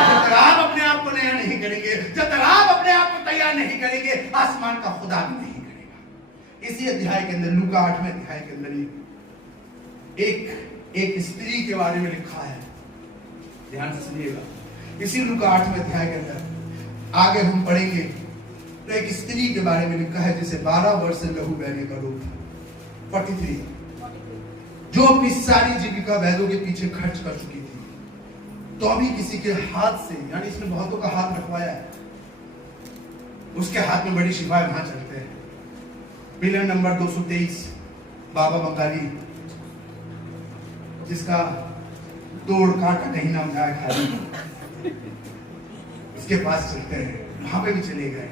जब तक आप अपने आप को नया नहीं करेंगे, जब तक आप अपने आप को तैयार नहीं करेंगे, आसमान का खुदा भी नहीं करेगा। इसी अध्याय के अंदर, लूका 8वें अध्याय के अंदर एक स्त्री के बारे में लिखा है, ध्यान से सुनिएगा। इसी लूका 8वें अध्याय के अंदर आगे हम पढ़ेंगे तो एक स्त्री के बारे में लिखा है जिसे 12 वर्ष से लहू बहने का रोग था, 43, जो अपनी सारी जीविका वैद्यों के पीछे खर्च कर चुकी थी, तो अभी किसी के हाथ से, यानी इसने बहुतों का हाथ रखवाया है, उसके हाथ में बड़ी शिफाएं वहां चलते हैं। पिलर नंबर 223 बाबा बंगाली, जिसका तोड़ काटा कहीं ना जाए खाली, उसके पास चलते हैं, वहां पे भी चले गए।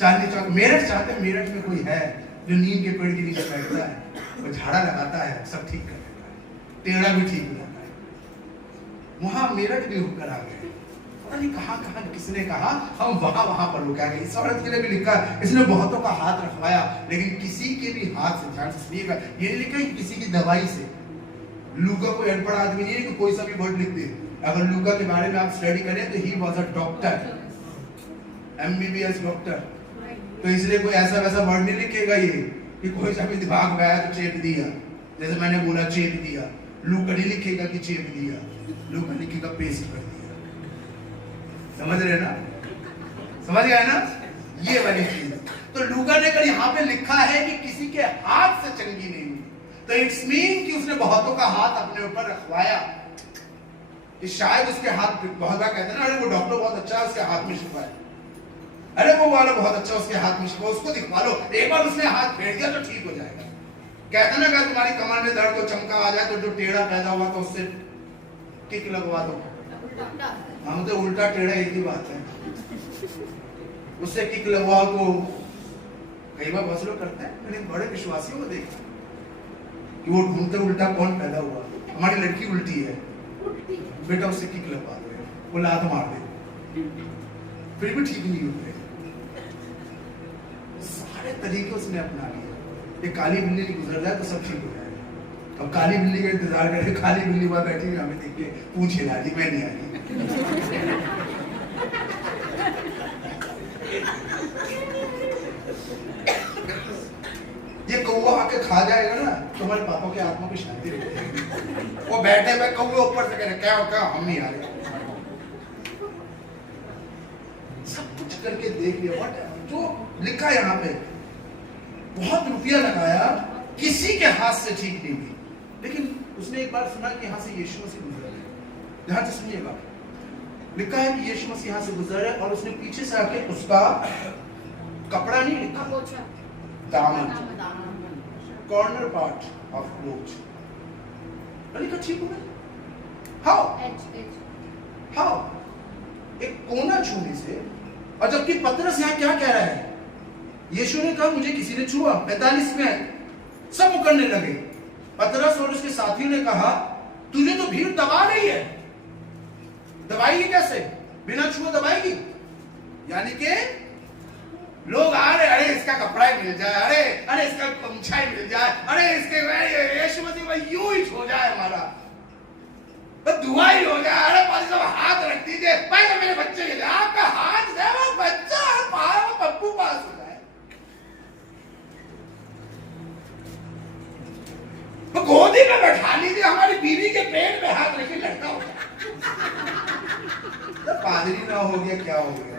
चांदनी चौक मेरठ चाहते हैं, मेरठ में कोई है जो नीम के पेड़ के नीचे बैठता है, वो झाड़ा लगाता है, सब ठीक कर देता है, टेढ़ा भी ठीक हो जाता है। वहां मेरठ भी होकर आ गए, पता नहीं कहां कहां किसने कहा, हम वहां पर रुका गए। इस औरत के लिए भी लिखा, इसने बहुतों का हाथ रखवाया, लेकिन किसी के भी हाथ से, ध्यान से सुनिएगा, ये नहीं लिखा किसी की दवाई से। लूका कोई अनपढ़ आदमी नहीं है कि कोई सा भी वर्ड लिख दे। अगर लूका के बारे में आप स्टडी करें तो ही was a doctor, MBBS doctor, तो इसलिए कोई ऐसा वैसा वर्ड नहीं लिखेगा ये कि कोई सा भी दिमाग में आया तो चेप दिया, जैसे मैंने बोला चेप दिया। लूका नहीं लिखेगा कि चेप दिया, लूका लिखेगा पेस्ट कर दिया। समझ रहे ना, समझ गए ना, ये वाली चीज। तो लूका ने अगर यहाँ पे लिखा है कि किसी के हाथ से चंगी नहीं, तो इट्स मीन कि उसने बहुतों का हाथ अपने ऊपर रखवाया, कि शायद उसके हाथ, बहुत बार कहते हैं ना, अरे वो डॉक्टर बहुत अच्छा है, उसके हाथ में शिफा है, अरे वो वाला बहुत अच्छा, उसके हाथ में शिफा, उसको दिखवा लो, एक बार उसने हाथ फेर दिया तो ठीक हो जाएगा। कहते ना, अगर तुम्हारी कमर में दर्द हो, चमका आ जाए, तो जो टेढ़ा पैदा हुआ तो उससे किक लगवा दो। हम तो उल्टा टेढ़ा एक ही बात है, उससे किक लगवाओ। तो कई बार बहुत लोग करते हैं, मैंने बड़े विश्वासियों को देखा कि वो ढूंढते उल्टा कौन पैदा हुआ, हमारी लड़की उल्टी है, बेटा उससे किक लगवा दो, वो लात मार दे, फिर भी ठीक नहीं होते। सारे तरीके उसने अपना लिए, ये काली बिल्ली गुजर जाए तो सब ठीक हो जाएगा। अब काली बिल्ली का इंतजार कर रहे, काली बिल्ली वहां बैठी हुई हमें देख के पूछ हिला दी, मैं नहीं आ रही। ये कौवा आके खा जाएगा ना, तुम्हारे पापा के आत्मा की शांति रहेगी। वो बैठे हुए कौवे ऊपर से कह रहे क्या होगा, हम नहीं आ रहे। सब कुछ करके देख लिया, बट जो लिखा यहाँ पे, बहुत रुपया लगाया, किसी के हाथ से ठीक नहीं हुई, लेकिन उसने एक बार सुना कि यहाँ से यीशु मसीह गुजर रहे। ध्यान से सुनिएगा, लिखा है कि यीशु मसीह यहाँ से गुजर है, और उसने पीछे से आके उसका कपड़ा नहीं लिखा, दामन, कॉर्नर पार्ट ऑफ क्लोथ, लिखा ठीक हो गया। हाउ एक कोना छूने से, और जबकि पतरस यहाँ क्या कह रहा है, यीशु ने कहा मुझे किसी ने छुआ, 45 में सब उकड़ने लगे। पतरस और उसके साथियों ने कहा तुझे तो भीड़ दबा रही है, दबाई कैसे? बिना छुए दबाएगी? यानी कि लोग आ रहे, अरे इसका कपड़ा ही मिल जाए, अरे इसका गमछा ही मिल जाए, अरे इसके यीशु मसीह भाई यूं ही हो जाए, हमारा बस दुआ ही हो जाए, अरे पाजी साहब हाथ रख दीजिए भाई तो मेरे बच्चे के लिए आपका हाथ दे, वो बच्चा पप्पू पास हो जाए, तो गोदी में बैठा लीजिए, हमारी बीवी के पेट में हाथ रखिए, लड़का हो जाए। तो पादरी ना हो गया, क्या हो गया?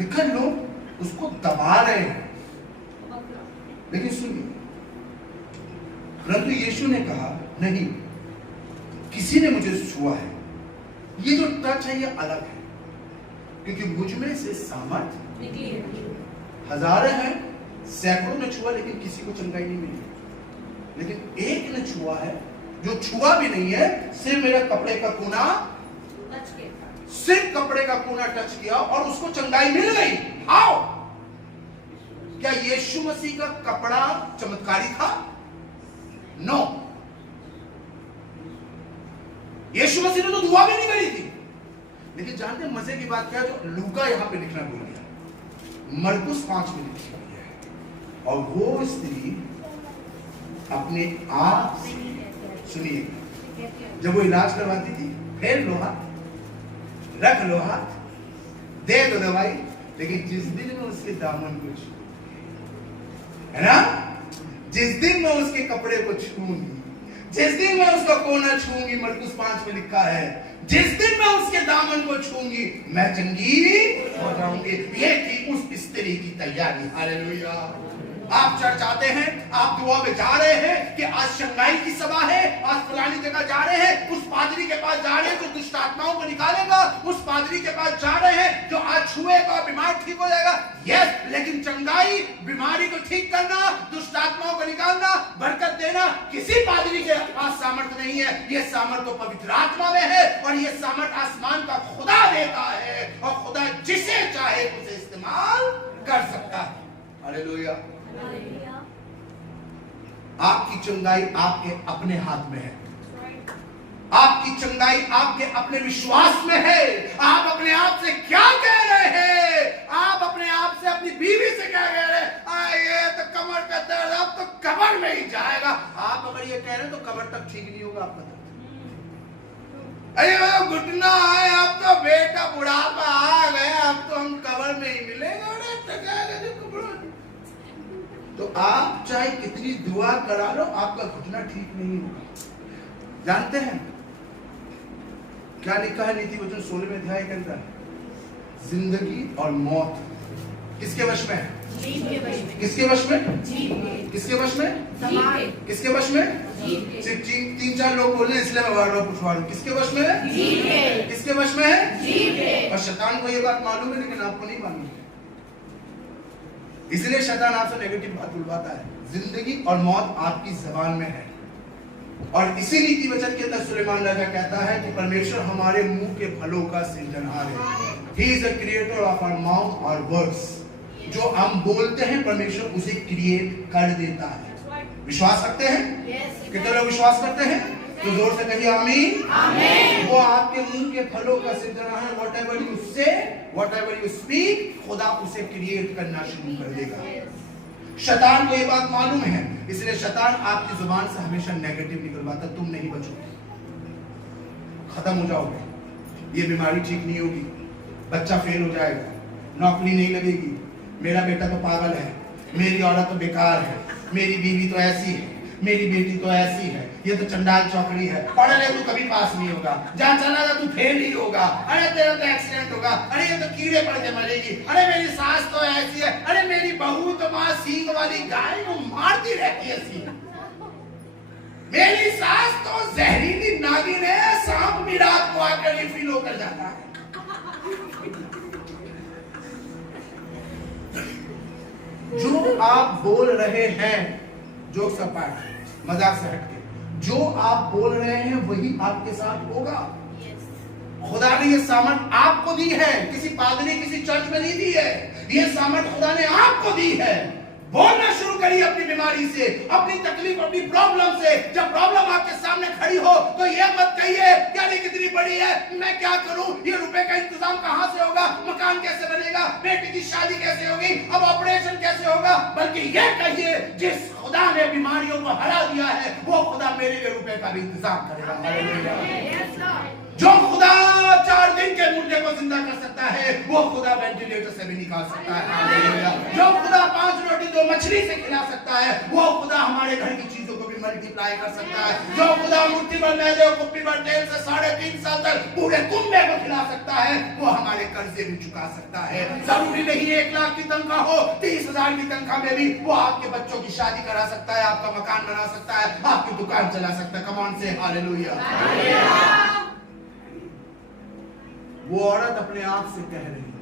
लेकिन लोग उसको दबा रहे हैं। लेकिन सुनिए, परंतु यीशु ने कहा नहीं, किसी ने मुझे छुआ है। ये जो टच है ये अलग है, क्योंकि मुझ में से सामर्थ निकली है। हजारों हैं, सैकड़ों ने छुआ, लेकिन किसी को चंगाई नहीं मिली। लेकिन एक ने छुआ है, जो छुआ भी नहीं है, सिर्फ मेरा कपड़े का कोना, सिर्फ कपड़े का कोना टच किया और उसको चंगाई मिल गई। हाउ? क्या यीशु मसीह का कपड़ा चमत्कारी था? नो। यीशु मसीह ने तो दुआ भी नहीं करी थी। लेकिन जानते हैं मजे की बात क्या है, जो लूका यहां पे लिखना भूल गया, मरकुस 5 में लिखी हुई है, और वो स्त्री अपने आप, सुनिए, जब वो इलाज करवाती थी, फिर लो हाथ, रख लो हाथ, दे दो दवाई, लेकिन जिस दिन में उसके दामन को छू, है ना, जिस दिन मैं उसके कपड़े को छूंगी, जिस दिन मैं उसका कोना छूंगी, मरकुस 5 में लिखा है, जिस दिन मैं उसके दामन को छूंगी मैं चंगी हो जाऊंगी। ये थी उस स्त्री की तैयारी। हालेलुया। आप चर्च आते हैं, आप दुआ में जा रहे हैं कि आज शंघाई की सभा है, आज फलानी जगह जा रहे हैं, उस पादरी के पास जा रहे हैं जो दुष्ट आत्माओं को निकालेगा, उस पादरी के पास जा रहे हैं जो आज छुएगा बीमार ठीक हो जाएगा। यस, लेकिन चंगाई, बीमारी को ठीक करना, दुष्ट आत्माओं को निकालना, बरकत देना किसी पादरी के पास सामर्थ्य नहीं है। यह सामर्थ्य तो पवित्र आत्मा में है, और यह सामर्थ्य आसमान का खुदा देता है, और खुदा जिसे चाहे उसे इस्तेमाल कर सकता है। हालेलुया। आपकी चंगाई आपके अपने हाथ में है, आपकी चंगाई आपके अपने विश्वास में है। आप अपने आप से क्या कह रहे हैं? आप अपने आप से, अपनी बीवी से क्या कह रहे हैं? ये तो कमर का दर्द, अब तो कमर में ही जाएगा। आप अगर ये कह रहे हैं तो कमर तक ठीक नहीं होगा आपका दर्द। अरे घुटना है, अब तो बेटा बुढ़ापा आ गया, अब तो हम कमर में ही मिलेगा। तो आप चाहे कितनी दुआ करा लो, आपका घुटना ठीक नहीं होगा। जानते हैं क्या लिखा है नीति वचन 16वें अध्याय के अंदर? जिंदगी और मौत किसके वश में है? किसके वश में? किसके वश में? किसके वश में? सिर्फ 3-4 लोग बोल रहे हैं, इसलिए मैं बार-बार पूछवा रहा हूं, किसके वश में है? किसके वश में है? और शैतान को ये बात मालूम है, लेकिन आपको नहीं मालूम है, इसलिए शैतान आपसे नेगेटिव बात बुलवाता है। जिंदगी और मौत आपकी जबान में है, और इसी नीति वचन के अंदर सुलेमान राजा कहता है कि परमेश्वर हमारे मुंह के फलों का सृजनहार है। He is the creator of our mouth और words। जो हम बोलते हैं परमेश्वर उसे क्रिएट कर देता है। विश्वास करते हैं? कितने लोग विश्वास करते हैं? तो जोर से कहिए आमीन। आमीन। वो आपके मुंह के फलों का सृजनहार है। Whatever you say, whatever you speak, खुदा उसे क्रिएट करना शुरू कर देगा। शैतान को ये बात मालूम है, इसलिए शैतान आपकी जुबान से हमेशा नेगेटिव निकलवाता, तुम नहीं बचोगे, खत्म हो जाओगे, ये बीमारी ठीक नहीं होगी, बच्चा फेल हो जाएगा, नौकरी नहीं लगेगी, मेरा बेटा तो पागल है, मेरी औरत तो बेकार है, मेरी बीवी तो ऐसी है, मेरी बेटी तो ऐसी है, ये तो चंडाल चौकड़ी है, पढ़ ले तू कभी पास नहीं होगा, जहां चला जा तू फेल ही होगा, अरे तेरा तो एक्सीडेंट होगा, अरे ये तो कीड़े पड़ के मरेगी, अरे मेरी सास तो ऐसी है, अरे मेरी बहू तो मां सींग वाली गाय को मारती रहती है सींग, मेरी सास तो जहरीली नागिन है, सांप भी रात को आकर रिफिल होकर जाता है। जो आप बोल रहे हैं, जोक सा पाठ, मजाक से हटके, जो आप बोल रहे हैं वही आपके साथ होगा। खुदा ने ये सामर्थ आपको दी है, किसी पादरी किसी चर्च में नहीं दी है, ये सामर्थ खुदा ने आपको दी है। बोलना शुरू करिए अपनी बीमारी से, अपनी तकलीफ, अपनी प्रॉब्लम से। जब प्रॉब्लम आपके सामने खड़ी हो तो ये मत कहिए क्या ये कितनी बड़ी है, मैं क्या करूं, ये रुपए का इंतजाम कहां से होगा, मकान कैसे बनेगा, बेटे की शादी कैसे होगी, अब ऑपरेशन कैसे होगा। बल्कि ये कहिए जिस खुदा ने बीमारियों को हरा दिया है वो खुदा मेरे लिए रुपए का भी इंतजाम करेगा। जो खुदा 4 दिन के मुर्दे को जिंदा कर सकता है वो खुदा वेंटिलेटर से भी निकाल सकता है। जो खुदा 5 रोटी 2 मछली से खिला सकता है वो खुदा हमारे घर की चीजों को भी मल्टीप्लाई कर सकता है। जो खुदा मुट्ठी भर मैदे और कुप्पी भर तेल से 3.5 साल तक पूरे कुंबे को खिला सकता है वो हमारे कर्जे भी चुका सकता है। जरूरी नहीं 1 लाख की तनख्वाह हो, 30,000 की तनख्वाह में भी वो आपके बच्चों की शादी करा सकता है, आपका मकान बना सकता है, आपकी दुकान चला सकता है। कम ऑन से हालेलुया। वो औरत अपने आप से कह रही थी,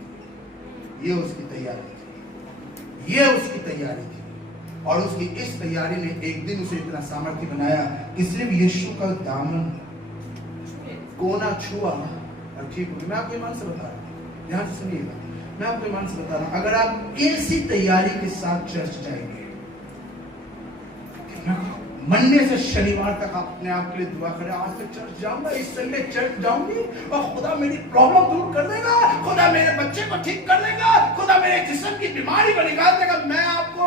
ये उसकी तैयारी थी, ये उसकी तैयारी थी। और उसकी इस तैयारी ने एक दिन उसे इतना सामर्थ्य बनाया कि सिर्फ यीशु का दामन कोना छुआ और ठीक हो गया। मैं आपको ईमान से बता रहा हूं, ध्यान से सुनिएगा, मैं आपको ईमान से बता रहा हूं, अगर आप ऐसी तैयारी के साथ चर्च जाएंगे, मंडे से शनिवार तक आप अपने आप के लिए दुआ करें, आज मैं चर्च जाऊंगा, इस संडे चर्च जाऊंगी और खुदा मेरी प्रॉब्लम दूर कर देगा, खुदा मेरे बच्चे को ठीक कर देगा, खुदा मेरे जिस्म की बीमारी को निकाल देगा। मैं आपको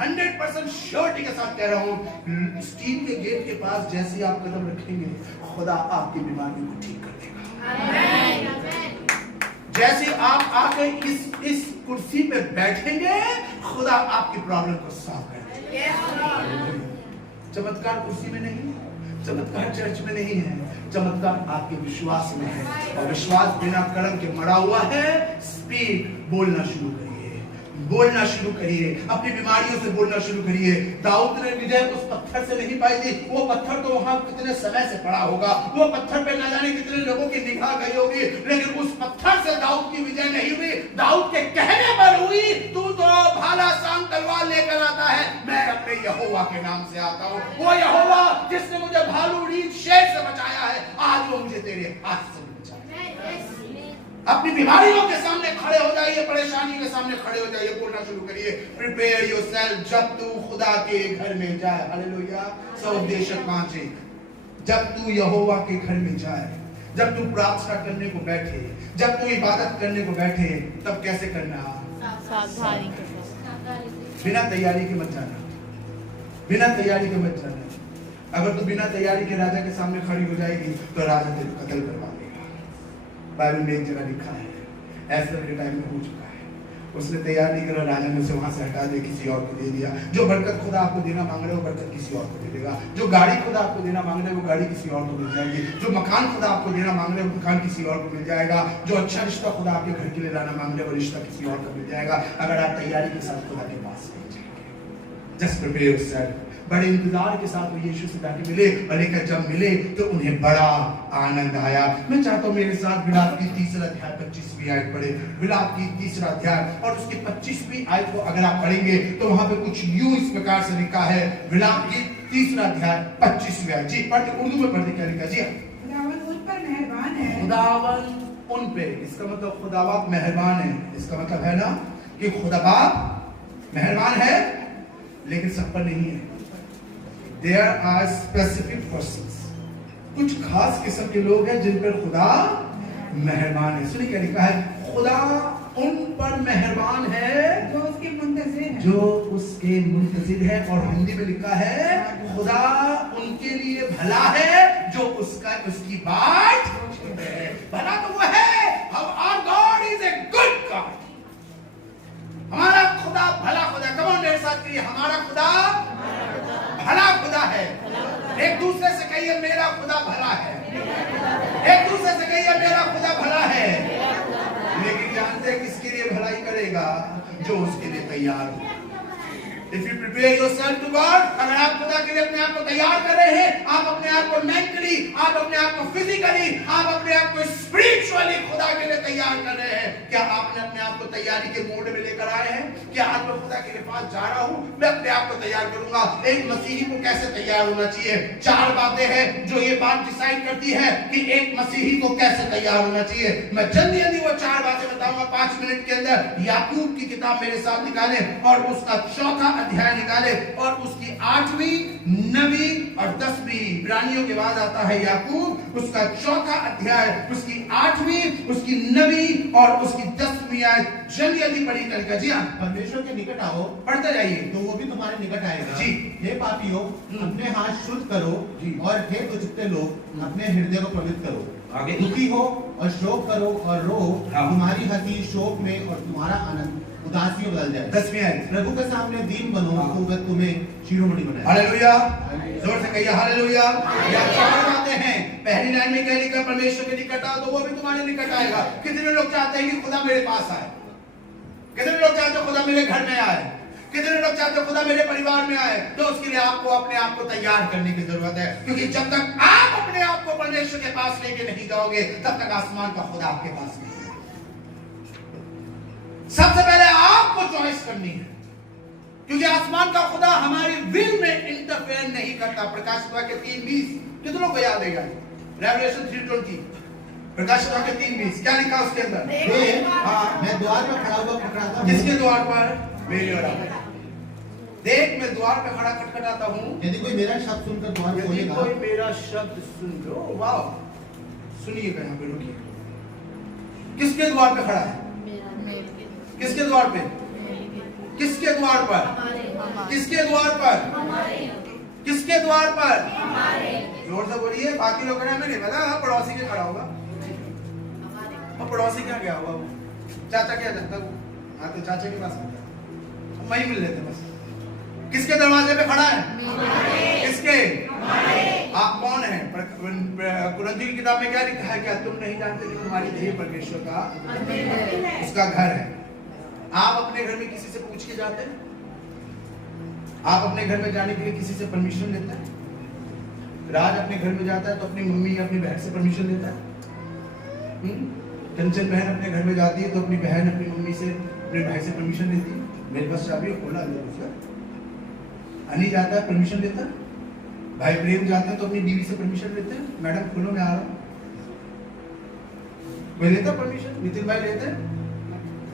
100% श्योरिटी के साथ कह रहा हूं, स्टील के गेट के पास जैसे ही आप कदम रखेंगे खुदा आपकी बीमारी को ठीक कर देगा। जैसे आप आके इस कुर्सी पे बैठेंगे खुदा आपकी प्रॉब्लम को सॉल्व कर देगा। चमत्कार कुर्सी में नहीं है, चमत्कार चर्च में नहीं है, चमत्कार आपके विश्वास में है। और विश्वास बिना कर्म के मरा हुआ है। स्पीक, बोलना शुरू करिए, बोलना शुरू करिए, अपनी बीमारियों से बोलना शुरू करिए। दाऊद ने विजय उस पत्थर से नहीं पाई थी, वो पत्थर तो वहां कितने समय से पड़ा होगा, वो पत्थर पे न जाने कितने लोगों की निगाह गई होगी, लेकिन उस पत्थर से दाऊद की विजय नहीं हुई, दाऊद के कहने पर हुई। तू तो भाला सांग तलवार लेकर आता है, मैं अपने यहोवा के नाम से आता हूँ। वो यहोवा जिसने मुझे भालू रीछ शेर से बचाया है, आज वो मुझे तेरे हाथ से बचाए। अपनी बीमारियों के सामने खड़े हो जाइए, परेशानी के सामने खड़े हो जाइए, बोलना शुरू करिए, प्रिपेयर योरसेल्फ। जब तू खुदा के घर में जाए, हालेलुया, उपदेश 5, जब तू यहोवा के घर में जाए, जब तू प्रार्थना करने को बैठे, जब तू इबादत करने को बैठे, तब कैसे करना? सावधानी के साथ, बिना तैयारी के मत जाना, बिना तैयारी के मत जाना। अगर तू बिना तैयारी के राजा के सामने खड़ी हो जाएगी तो राजा तेरे कत्ल करवा देगा। बाइबल में एक जगह लिखा है, एस्तर के टाइम में हो चुका है, उसने तैयार नहीं करा, राजा ने उसे वहां से हटा दिया, किसी और को दे दिया। जो बरकत खुदा आपको देना मांग रहे हो, बरकत किसी और को दे देगा। जो गाड़ी खुदा आपको देना मांग रहे हो, वो गाड़ी किसी और को मिल जाएगी। जो मकान खुदा आपको देना मांग रहे हो, मकान किसी और को मिल जाएगा। जो अच्छा रिश्ता खुदा आपके घर के लिए लाना मांग रहे हो, वो रिश्ता किसी और को मिल जाएगा, अगर आप तैयारी के साथ खुदा के पास जाएंगे। Just prepare yourself. बड़े इंतजार के साथ वो यीशु से जाके मिले, और लेकर जब मिले तो उन्हें बड़ा आनंद आया। मैं चाहता हूं मेरे साथ विलाप की 3 अध्याय 25वीं आयत पढ़े। विलाप की 3 अध्याय और उसकी 25वीं आयत को अगर आप पढ़ेंगे तो वहां पे कुछ यूं इस प्रकार से लिखा है। विलाप की 3 अध्याय 25वीं आयत, जी पढ़ के, उर्दू में पढ़ के क्या लिखा? जी, खुदावन उन पर मेहरबान है। खुदावन उन पे, इसका मतलब खुदाबाप मेहरबान है। इसका मतलब है ना कि खुदाबाप मेहरबान है, लेकिन सब पर नहीं है। There are specific persons, कुछ खास किस्म के लोग हैं जिन पर खुदा मेहरबान है। सुनिए क्या लिखा है, खुदा उन पर मेहरबान है जो उसके मुंतजिर है, जो उसके मुंतजिर है। और हिंदी में लिखा है, खुदा उनके लिए भला है जो उसकी बात भला तो वो है। Our God is a good God। हमारा खुदा भला खुदा। कम ऑन मेरे साथ कहिए, हमारा खुदा भला खुदा है। एक दूसरे से कहिए, मेरा खुदा भला है। एक दूसरे से कहिए, मेरा खुदा भला है। लेकिन जानते हैं किसके लिए भलाई करेगा? जो उसके लिए तैयार हो। If you prepare yourself to God, अगर आप खुदा के लिए अपने आप को तैयार कर रहे हैं, आप अपने आप को मेंटली, आप अपने आप को फिजिकली, आप अपने आप को स्पिरिचुअली खुदा के लिए तैयार कर रहे हैं, क्या आपने अपने आप को तैयारी के मोड में लेकर आए हैं? क्या आज मैं खुदा के पास जा रहा हूं, मैं अपने आप को तैयार करूंगा। एक मसीही को कैसे तैयार होना चाहिए? 4 बातें हैं जो ये बात डिसाइड करती है कि एक मसीही को कैसे तैयार होना चाहिए। मैं जल्दी जल्दी वो 4 बातें बताऊंगा। 5 मिनट के अंदर याकूब की किताब मेरे साथ निकाले और उसका 4था अध्याय निकाले और उसकी 8वीं, 9वीं और 10वीं, इब्रानियों के बाद आता है याकूब, उसका 4था अध्याय, उसकी 8वीं, उसकी 9वीं और उसकी 10वीं आयत जल्दी पढ़ी करेगा। जी हाँ, परमेश्वर के निकट आओ, पढ़ते जाइए तो वो भी तुम्हारे निकट आएगा। जी। हे पापियों, अपने हाथ शुद्ध करो जी। और हे दुष्ट लोग, अपने हृदय को पवित्र करो। आगे। दुखी हो और शोक करो और रो, हाँ। तुम्हारी हंसी शोक में और तुम्हारा आनंद उदासी में बदल जाए। 10वीं आयत। प्रभु के सामने दीन बनो, हाँ। तो वह तुम्हें शिरोमणि बनाए। Hallelujah, hallelujah. जोर से कहिए हालेलुया। या चार बातें हैं। पहली लाइन में क्या लिखा? परमेश्वर के निकट आओ तो वो भी तुम्हारे निकट आएगा। कितने लोग चाहते हैं कि खुदा मेरे पास आए? कितने लोग चाहते हैं खुदा मेरे घर में आए? कितने लोग चाहते हैं खुदा मेरे परिवार में आए? तो उसके लिए आपको अपने आप को तैयार करने की जरूरत है, क्योंकि जब तक आप अपने आप को परमेश्वर के पास लेके नहीं जाओगे तब तक आसमान का खुदा आपके पास नहीं है। सबसे पहले आपको चॉइस करनी है, क्योंकि आसमान का खुदा हमारी विल में इंटरफेयर नहीं करता। प्रकाशित वाक्य 3:20 कितने लोग को याद है? रेवलेशन 3:20, प्रकाशित वाक्य 3:20 क्या लिखा उसके अंदर? देख, हाँ। मैं द्वार पर खड़ा हुआ खटखटाता हूँ। किसके द्वार पर? मेरे और आपके। देख, मैं द्वार पे खड़ा खटखटाता हूँ, यदि कोई मेरा शब्द सुनकर द्वार यदि खोलेगा, कोई मेरा शब्द सुन लो। वाह, सुनिएगा, यहाँ पे रुकिए। किसके द्वार पे खड़ा है? किसके द्वार पे? किसके द्वार पर? किसके द्वार पर? किसके द्वार पर? जोर से बोलिए। बाकी लोग हमें नहीं पता, पड़ोसी के खड़ा होगा। और पड़ोसी क्या गया होगा? वो चाचा क्या करता है? हाँ, तो चाचा के पास वही मिल लेते बस। किसके दरवाजे पे खड़ा है? किसके? आप कौन है? कुरिन्थियों की किताब में क्या लिखा है? क्या तुम नहीं जानते कि तुम्हारी देह परमेश्वर का उसका घर है? आप अपने घर में किसी से पूछ के जाते हैं? आप अपने घर में जाने के लिए किसी से परमिशन लेते हैं? राज अपने घर में जाता है तो अपनी मम्मी या अपनी बहन से परमिशन लेता है। कंचन बहन अपने घर में जाती है तो अपनी बहन अपनी मम्मी से, अपने भाई से परमिशन लेती है। मेरे पास चाबी है, खोला ले उसका। अनी जाता है, परमिशन लेता है। भाई प्रेम जाते हैं तो अपनी बीवी से परमिशन लेते हैं, मैडम खोलो मैं आ रहा हूँ। कोई लेता परमिशन? नितिन भाई लेते हैं?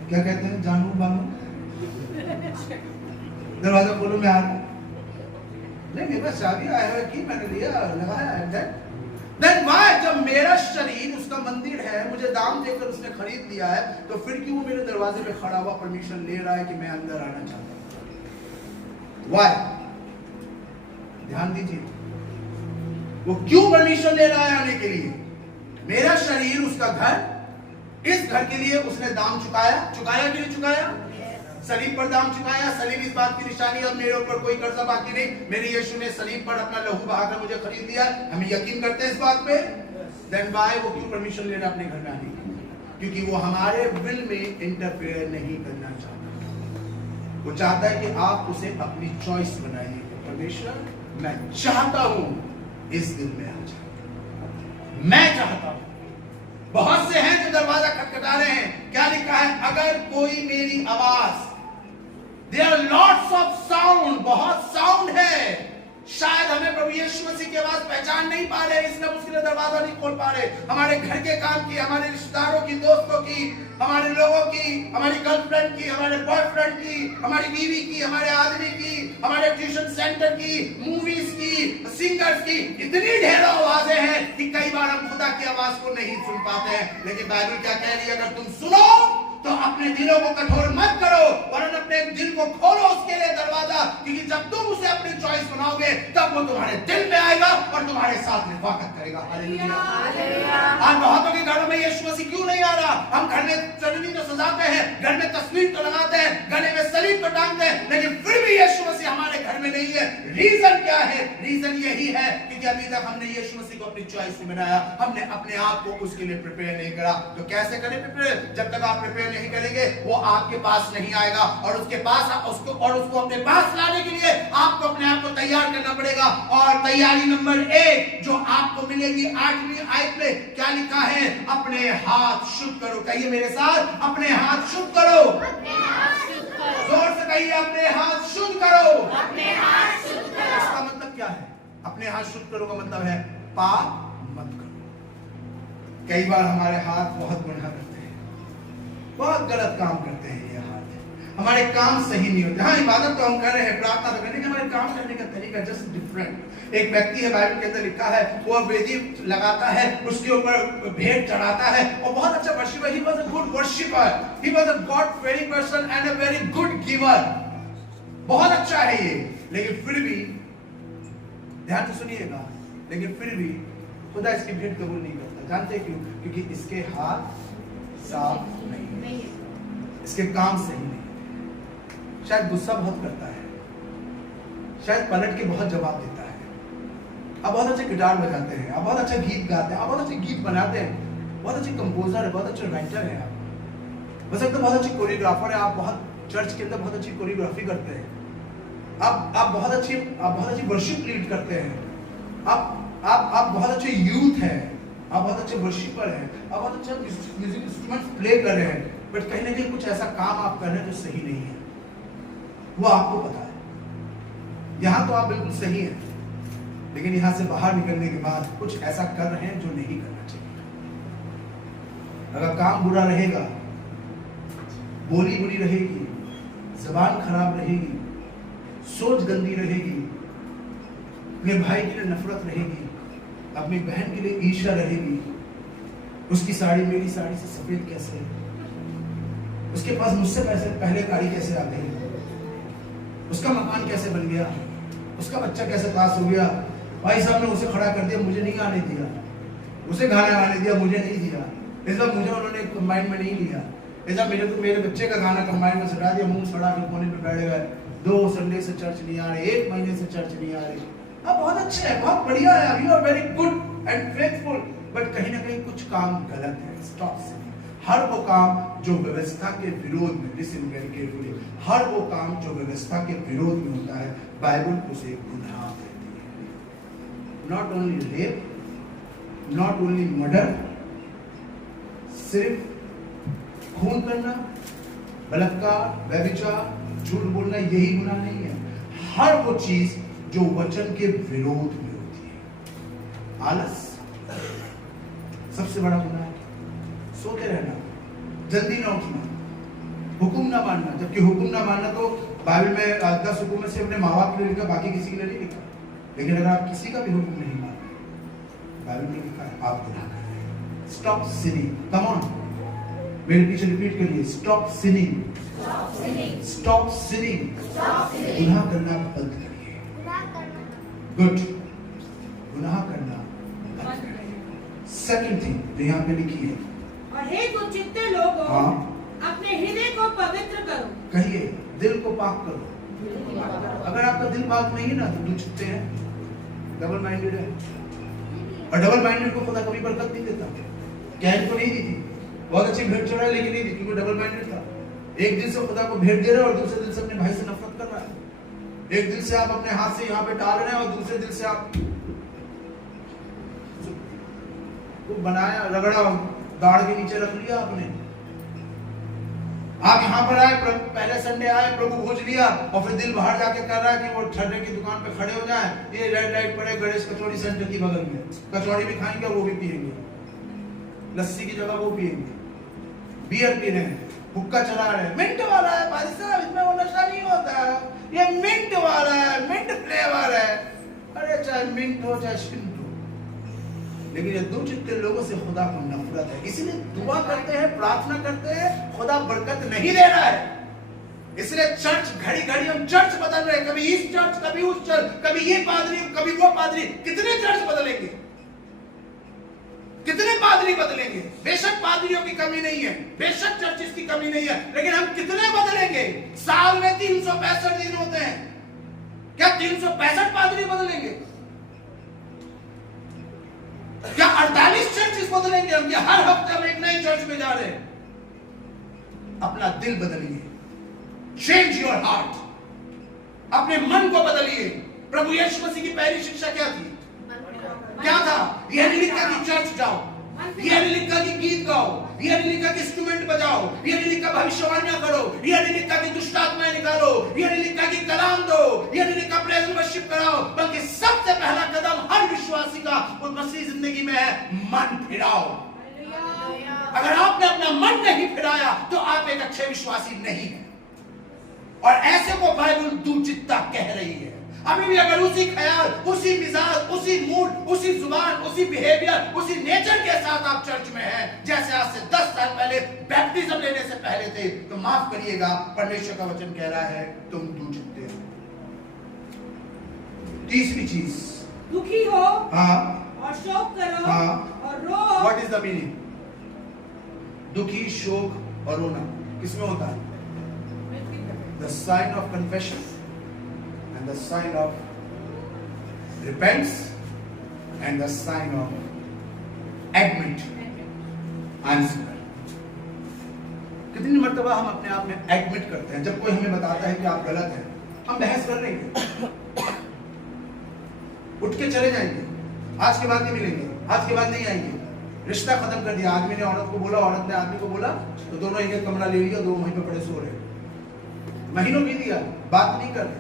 क्या कहते हैं? जानू बानू, दरवाजा खोलो मैं आ रहा हूँ। नहीं, मेरे पास चाबी आया है कि मैंने लिया लगाया है। Then why? जब मेरा शरीर उसका मंदिर है, मुझे दाम देकर उसने खरीद लिया है, तो फिर क्यों मेरे दरवाजे पे खड़ा हुआ परमिशन ले रहा है कि मैं अंदर आना चाहता हूँ? Why? ध्यान दीजिए, वो क्यों परमिशन ले रहा है आने के लिए? मेरा शरीर उसका घर, इस घर के लिए उसने दाम चुकाया कि नहीं चुकाया? सलीब पर दाम चुकाया। सलीब इस बात की निशानी, अब मेरे ऊपर कोई कर्जा बाकी नहीं, मेरे यीशु ने सलीब पर अपना लहू बहाकर मुझे खरीद लिया। हम यकीन करते हैं इस बात पे। देन व्हाई वो क्यों परमिशन ले रहा अपने घर में आने की? क्योंकि वो हमारे विल में इंटरफेयर नहीं करना चाहता। वो चाहता है कि आप उसे अपनी चॉइस बनाइए। परमेश्वर, मैं चाहता हूं इस दिल में आ जाए, मैं चाहता हूं। बहुत से हैं जो दरवाजा खटखटा रहे हैं। क्या लिखा है? अगर कोई मेरी आवाज, there are lots of sound, बहुत साउंड है। शायद हमें प्रभु यीशु मसीह की आवाज पहचान नहीं पा रहे, इसलिए उसके लिए दरवाजा नहीं खोल पा रहे। हमारे घर के काम की, हमारे रिश्तेदारों की, दोस्तों की, हमारे लोगों की, हमारी गर्लफ्रेंड की, हमारे बॉयफ्रेंड की, हमारी बीवी की, हमारे आदमी की, हमारे ट्यूशन सेंटर की, मूवीज की, सिंगर्स की, इतनी ढेरों आवाजें हैं कि कई बार हम खुदा की आवाज को नहीं सुन पाते हैं। लेकिन बाइबल क्या कह रही है? अगर तुम सुनो तो अपने दिलों को कठोर मत करो, वरन अपने दिल को खोलो उसके लिए दरवाजा, क्योंकि जब तुम उसे अपनी चॉइस बनाओगे तब वो तुम्हारे दिल में आएगा और तुम्हारे साथ रिफाकत करेगा। हालेलुया। आज बहुतों के घरों में यीशु मसीह क्यों नहीं आ रहा? हम घर में चटनी तो सजाते हैं, घर में तस्वीर तो लगाते हैं, गले में सलीब तो टांगते हैं, लेकिन फिर भी यीशु मसीह हमारे घर में नहीं है। रीजन क्या है? रीजन यही है क्योंकि अभी तक हमने यीशु मसीह को अपनी चॉइस नहीं बनाया, हमने अपने आप को उसके लिए प्रिपेयर नहीं करा। तो कैसे करें प्रिपेयर? जब तक आप प्रिपेयर नहीं करेंगे वो आपके पास नहीं आएगा, और उसके पास उसको अपने पास लाने के लिए आपको अपने आप को तैयार करना पड़ेगा। और तैयारी नंबर 1 जो आपको मिलेगी 8वीं आयत में क्या लिखा है? अपने हाथ शुद्ध करो। कहिए मेरे साथ, अपने हाथ शुद्ध करो। जोर से कहिए, अपने हाथ शुद्ध करो। इसका मतलब क्या है? अपने हाथ शुद्ध करो का मतलब है पाप मत करो। कई बार हमारे हाथ बहुत गुनाह करते हैं, बहुत गलत काम करते हैं ये हाथ। हमारे काम सही नहीं होते। हाँ, इबादत तो हम कर रहे हैं, प्रार्थना तो करने के, हमारे काम करने का तरीका जस्ट डिफरेंट। एक व्यक्ति है, बाइबल के अंदर लिखा है, वो वेदी लगाता है, उसके ऊपर भेंट चढ़ाता है और बहुत अच्छा worshipper. He was a good worshipper, he was a God fearing person and a very good giver. बहुत अच्छा है ये, लेकिन फिर भी ध्यान से सुनिएगा, लेकिन फिर भी खुदा इसकी भेंट कबूल नहीं करता। जानते क्यों? क्योंकि इसके हाथ साफ नहीं है, इसके काम सही नहीं है। शायद गुस्सा बहुत करता है, शायद पलट के बहुत जवाब देता है। आप बहुत अच्छे गिटार बजाते हैं, आप बहुत अच्छा गीत गाते हैं, आप बहुत अच्छे गीत बनाते हैं, बहुत अच्छे कंपोजर है, बहुत अच्छे राइटर है आप, हो सकता है बहुत अच्छे कोरियोग्राफर है, आप बहुत चर्च के अंदर बहुत अच्छी कोरियोग्राफी करते हैं, आप बहुत अच्छी वर्शिप लीड करते हैं, आप बहुत अच्छे यूथ हैं, आप बहुत अच्छे वर्शिपर हैं, आप बहुत अच्छा म्यूजिक इंस्ट्रूमेंट प्ले कर रहे हैं, बट कहीं ना कहीं कुछ ऐसा काम आप कर रहे हैं जो सही नहीं है। वो आपको पता है। यहां तो आप बिल्कुल सही हैं, लेकिन यहां से बाहर निकलने के बाद कुछ ऐसा कर रहे हैं जो नहीं करना चाहिए। अगर काम बुरा रहेगा, बोली बुरी रहेगी, जबान खराब रहेगी, सोच गंदी रहेगी, अपने भाई के लिए नफरत रहेगी, अपनी बहन के लिए ईर्ष्या रहेगी, उसकी साड़ी मेरी साड़ी से सफेद कैसे, उसके पास मुझसे पहले गाड़ी कैसे आ गई, उसका मकान कैसे बन गया, उसका बच्चा कैसे पास हो गया, भाई साहब ने उसे खड़ा कर दिया, मुझे नहीं आने दिया, उसे गाना गाने दिया, मुझे नहीं दिया, इस बार मुझे उन्होंने कंबाइन में नहीं लिया, इस बार मेरे बच्चे का गाना कंबाइन में सटा दिया, मुंह सड़ा के कोने पे बैठे गए, 2 संडे से चर्च नहीं आ रहे, 1 महीने से चर्च नहीं आ रहे। आप बहुत अच्छे हैं, बहुत बढ़िया है, you are very good and faithful, but कहीं ना कहीं कुछ काम गलत है। स्टॉप से हर वो काम जो व्यवस्था के विरोध में, लिसन वेरी केयरफुली, हर वो काम जो व्यवस्था के विरोध में होता है, बाइबल उसे गुनाह कहती है। Not only rape, not only murder, सिर्फ खून करना, बलात्कार, व्यभिचार, झूठ बोलना, यही गुनाह नहीं है। हर वो चीज जो वचन के विरोध में होती है। आलस सबसे बड़ा गुनाह है। सोते रहना, जल्दी ना उठना, हुक्म ना मानना, जबकि हुक्म ना मानना तो बाइबल में 10 हुक्म में से अपने माँ बाप के लिए लिखा, बाकी किसी के लिए नहीं लिखा। लेकिन अगर आप किसी का भी हुक्म नहीं मानते, बाइबल में लिखा है आप गुनाह कर रहे हैं। स्टॉप सिनिंग, कम ऑन, मेरे पीछे रिपीट करिए, स्टॉप सिनिंग, स्टॉप सिनिंग, गुनाह करना बंद करिए। गुड, गुनाह करना बंद करिए। सेकंड थिंग जो यहाँ पे लिखी है, और हे दुचित्ते लोगों, हाँ, अपने हृदय को पवित्र करो। कहिए, दिल को पाक करो। अगर आपका दिल पाक नहीं है ना तो दुचित्ते हैं, डबल माइंडेड है, और डबल माइंडेड को खुदा कभी बरकत नहीं देता। कैन को नहीं दी थी, बहुत अच्छी भेंट चढ़ाई, लेकिन नहीं दी क्योंकि डबल माइंडेड था। एक दिल से खुदा को भेंट दे रहे हैं और दूसरे दिल से अपने भाई से नफरत कर रहा है। एक दिल से आप अपने हाथ से यहाँ पे डाल रहे हैं और दूसरे दिल से आप बनाया, रगड़ा, दाढ़ के नीचे रख लिया आपने। आप यहाँ पर आए, पहले संडे आए, प्रभु भोज लिया, और फिर दिल बाहर जाके कर रहा है कि वो ठर्रे की दुकान पे खड़े हो जाएं, ये रेड लाइट पड़े गणेश कचौड़ी सेंटर की बगल में, कचौड़ी भी खाएंगे, वो भी पिएंगे, लस्सी की जगह वो पिएंगे, बियर पी रहे हैं, हुक्का चला रहे हैं, मिंट वाला है भाई साहब, इसमें वो नशा नहीं होता, ये मिंट वाला है, मिंट फ्लेवर है। अरे चाहे मिंट हो चाहे शिंट हो, लेकिन ये दो चित्ते लोगों से खुदा को नफरत है। इसीलिए दुआ करते हैं, प्रार्थना करते हैं, खुदा बरकत नहीं दे रहा है। इसलिए चर्च घड़ी घड़ी हम चर्च बदल रहे हैं, कभी इस चर्च, कभी उस चर्च, कभी ये पादरी, कभी वो पादरी। कितने चर्च बदलेंगे, कितने पादरी बदलेंगे? बेशक पादरियों की कमी नहीं है, बेशक चर्चिस की कमी नहीं है, लेकिन हम कितने बदलेंगे? साल में 365 दिन होते हैं, क्या 365 पादरी बदलेंगे? क्या 48 चर्चिस बदलेंगे हम? क्या हर हफ्ते हम एक नई चर्च में जा रहे हैं? अपना दिल बदलिए, चेंज योर हार्ट, अपने मन को बदलिए। प्रभु यीशु मसीह की पहली शिक्षा क्या थी? क्या था? यह नहीं लिखा कि चर्च जाओ, यह नहीं लिखा कि गीत गाओ, यह नहीं लिखा कि इंस्ट्रूमेंट बजाओ, यह नहीं लिखा भविष्यवाणियां करो, यह नहीं लिखा कि दुष्ट आत्माएं निकालो, यह नहीं लिखा कि कलाम दो, यह नहीं लिखा प्रेज वर्शिप कराओ, बल्कि सबसे पहला कदम हर विश्वासी का उस मसीह जिंदगी में है, मन फिराओ। अगर आपने अपना मन नहीं फिराया तो एक अच्छे विश्वासी नहीं है। और ऐसे को बाइबल दुचित्ता कह रही है। अभी भी अगर उसी ख्याल, उसी मिजाज, उसी मूड, उसी जुबान, उसी बिहेवियर, उसी नेचर के साथ आप चर्च में हैं जैसे आज से 10 साल पहले बैप्टिज्म लेने से पहले थे, तो माफ करिएगा, परमेश्वर का वचन कह रहा है तुम दुचित्ते हो। तीसरी चीज, दुखी हो हाँ, और शोक करो हाँ। और रो। What is the meaning? दुखी, शोक और रोना किसमें होता है? The sign of confession and the sign of repentance and the sign of admit I'm sinner। कितनी मर्तबा हम अपने आप में एडमिट करते हैं जब कोई हमें बताता है कि आप गलत हैं, हम बहस कर रहे हैं, उठ के चले जाएंगे, आज के बाद नहीं मिलेंगे, आज के बाद नहीं आएंगे, रिश्ता खत्म कर दिया। आदमी ने औरत को बोला, औरत ने आदमी को बोला, तो दोनों एक कमरा ले लिया, 2 महीने पड़े सो रहे, महीनों बीत दिया, बात नहीं कर रहे।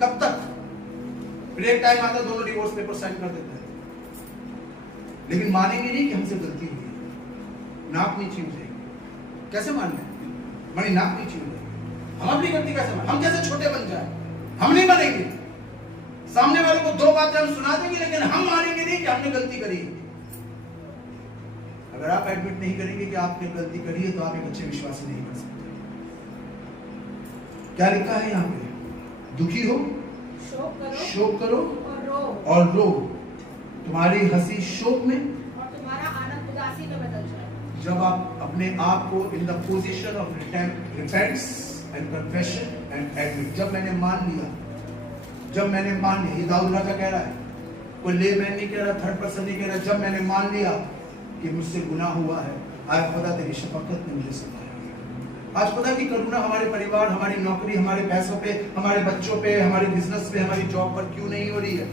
कब तक? फिर एक टाइम आता, दोनों डिवोर्स पेपर साइन कर देते हैं, लेकिन मानेंगे नहीं कि हमसे गलती हुई है। नाक नीचे हो जाएगी, कैसे मान लें? हमारी नाक नीचे हो जाएगी, हम अपनी गलती कैसे मान? हम कैसे छोटे बन जाए? हम नहीं मानेंगे। सामने वाले को 2 बातें हम सुना देंगे, लेकिन हम मानेंगे नहीं कि हमने गलती करी। अगर आप एडमिट नहीं करेंगे कि आपने गलती करी है, तो आप एक अच्छे विश्वासी नहीं बन सकते। क्या लिखा है यहाँ पे? दुखी हो, शोक करो और रो। तुम्हारी हंसी शोक में और तुम्हारा आनंद उदासी में बदल जाए। जब आप अपने आप को in the position of repentance and confession and admit, जब मैंने मान लिया, ये दाऊद राजा कह रहा है, कोई लेमैन नहीं कह रहा, थर्ड पर्सन नहीं कह रहा, जब मैंने मान लिया कि मुझसे गुनाह हुआ है, आज खुदा तेरी शफकत ने मुझे संभाला। आज खुदा की करुणा हमारे परिवार, हमारी नौकरी, हमारे पैसों पे, हमारे बच्चों पे, हमारे बिजनेस पे, हमारी जॉब पर क्यों नहीं हो रही है?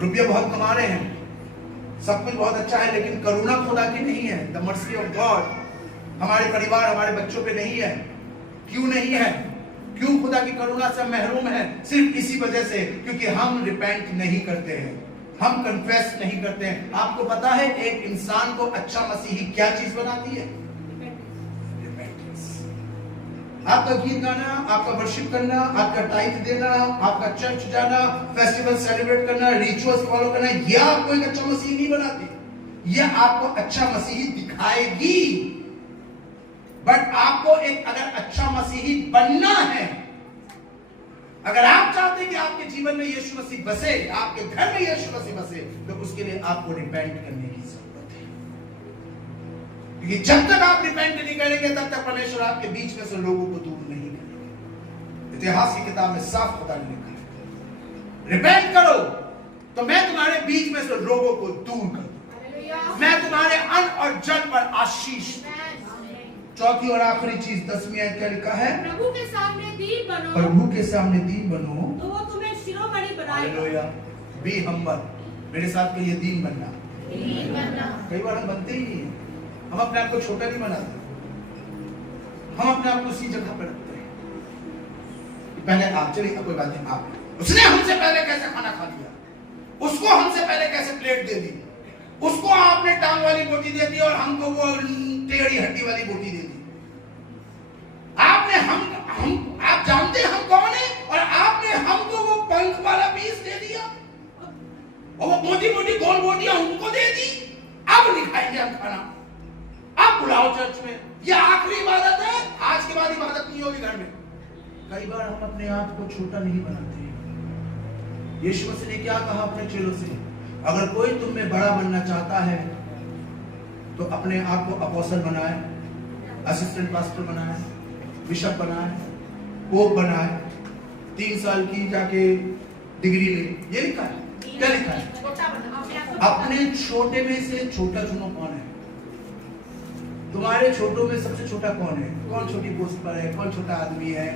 रुपये बहुत कमा रहे हैं, सब कुछ बहुत अच्छा है, लेकिन करुणा खुदा की नहीं है। द मर्सी ऑफ गॉड हमारे परिवार, हमारे बच्चों पे नहीं है। क्यों नहीं है? क्यों खुदा की करुणा से महरूम है? सिर्फ इसी वजह से, क्योंकि हम रिपेंट नहीं करते हैं, हम कन्फेस नहीं करते हैं। आपको पता है एक इंसान को अच्छा मसीही क्या चीज बनाती है? आपका गीत गाना, आपका वर्शिप करना, आपका टाइप देना, आपका चर्च जाना, फेस्टिवल सेलिब्रेट करना, रिचुअल्स फॉलो करना, यह आपको एक अच्छा मसीही नहीं बनाती। यह आपको अच्छा मसीही दिखाएगी। बट आपको एक अगर अच्छा मसीही बनना है, अगर आप चाहते हैं कि आपके जीवन में यीशु मसीह बसे, आपके घर में यीशु मसीह बसे, तो उसके लिए आपको रिपेंट करने की जरूरत है। क्योंकि जब तक आप रिपेंट नहीं करेंगे, तब तक परमेश्वर आपके बीच में से लोगों को दूर नहीं करेंगे। इतिहास की किताब में साफ खुदा ने लिखा है, रिपेंट करो तो मैं तुम्हारे बीच में से लोगों को दूर कर दूं, मैं तुम्हारे अन्न और जल पर आशीष। चौथी और आखिरी चीज 10वीं आयत क्या लिखा है? प्रभु के सामने दीन बनो, प्रभु के सामने दीन बनो तो वो तुम्हें शिरोमणि बनाएगा। हालेलुया। Be humble. मेरे साथ कहिए दीन बनना। कई बार हम बनते ही नहीं है, हम अपने आप को छोटा नहीं बनाते, हम अपने आप को उसी जगह पर रखते हैं। पहले आप, चलिए कोई बात नहीं, आप, उसने हमसे पहले कैसे खाना खा लिया, उसको हमसे पहले कैसे प्लेट दे दी, उसको आपने टांग वाली बोटी दे दी और हमको वो टेढ़ी हड्डी वाली बोटी दे दी। आपने आप जानते हैं हम कौन है, और आपने हमको वो पंख वाला पीस दे दिया और वो मोटी मोटी गोल बोटियां उनको दे दी। अब नहीं खाएंगे हम खाना, अब बुलाओ चर्च में, ये आखिरी इबादत है, आज के बाद इबादत नहीं होगी घर में। कई बार हम अपने आप को छोटा नहीं बनाते। यीशु मसीह ने क्या कहा अपने चेलों से? अगर कोई तुम में बड़ा बनना चाहता है तो अपने आप को अपोस्टल बनाए, असिस्टेंट पास्टर बनाए, बिशप बनाए, पोप बनाए, 3 साल की जाके डिग्री ले। ये लिखा है, क्या लिखा है? अपने छोटे में से छोटा चुनो। कौन है तुम्हारे छोटों में? सबसे छोटा कौन है? कौन छोटी पोस्ट पर है? कौन छोटा आदमी है?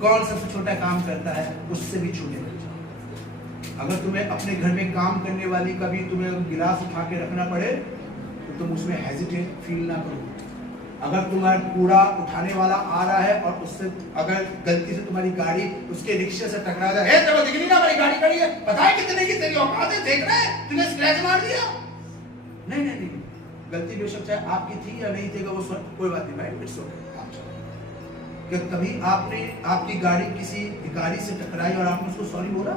कौन सबसे छोटा काम करता है? उससे भी छोटे बन जाओ। अगर तुम्हें अपने घर में काम करने वाली का भी तुम्हें गिलास उठा के रखना पड़े तो तुम उसमें हेजिटेट फील ना करो। अगर तुम्हारा कूड़ा उठाने वाला आ रहा है और उससे अगर गलती से तुम्हारी गाड़ी उसके रिक्शे से टकरा जाए, हे चलो दिख नहीं ना हमारी गाड़ी खड़ी है, पता है कितने की तेरी औकात है, देख रहे हैं तूने स्क्रैच मार दिया। नहीं नहीं नहीं, गलती बेशक चाहे आपकी थी या नहीं थी, वो कोई बात नहीं भाई, इट्स ओके, आप चलो। क्या कभी आपने आपकी गाड़ी किसी भिखारी से टकराई और आपने उसको सॉरी बोला?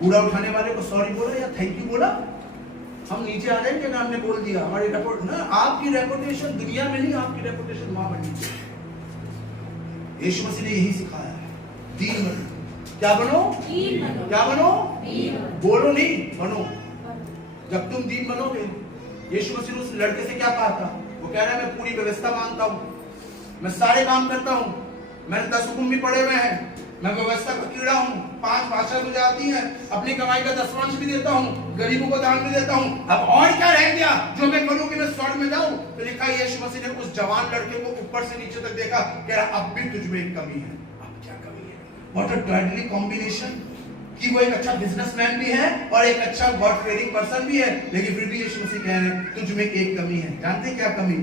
कूड़ा उठाने वाले को सॉरी बोला या थैंक यू बोला? हम नीचे आ जाएंगे ना, हमने बोल दिया, हमारी रेपुट ना, आपकी रेपुटेशन दुनिया में नहीं, आपकी रेपुटेशन वहां बननी चाहिए। यीशु मसीह ने यही सिखाया है, दीन बनो। क्या बनो? दीन बनो। क्या बनो? दीन बनो। बोलो नहीं, बनो। जब तुम दीन बनोगे, यीशु मसीह ने उस लड़के से क्या कहा था? वो कह रहा है मैं पूरी व्यवस्था मानता हूं, मैं सारे काम करता हूं, मैंने 10 हुक्म भी पढ़े हुए हैं, मैं व्यवस्था का कीड़ा हूं, 5 भाषा मुझे आती है, अपनी कमाई का 10वांश भी देता हूं, गरीबों को दान भी देता हूं, अब और क्या रह गया जो मैं करूं कि मैं स्वर्ग में जाऊं? तो लिखा है यीशु मसीह ने उस जवान लड़के को ऊपर से नीचे तक देखा, कह रहा अब भी तुझ में एक कमी है। अब क्या कमी है? व्हाट अ डेडली कॉम्बिनेशन, कि वो एक अच्छा बिजनेसमैन भी है और एक अच्छा गॉड फेयरिंग पर्सन भी है, लेकिन फिर भी यीशु मसीह कह रहे हैं तुझ में एक कमी है। जानते क्या कमी?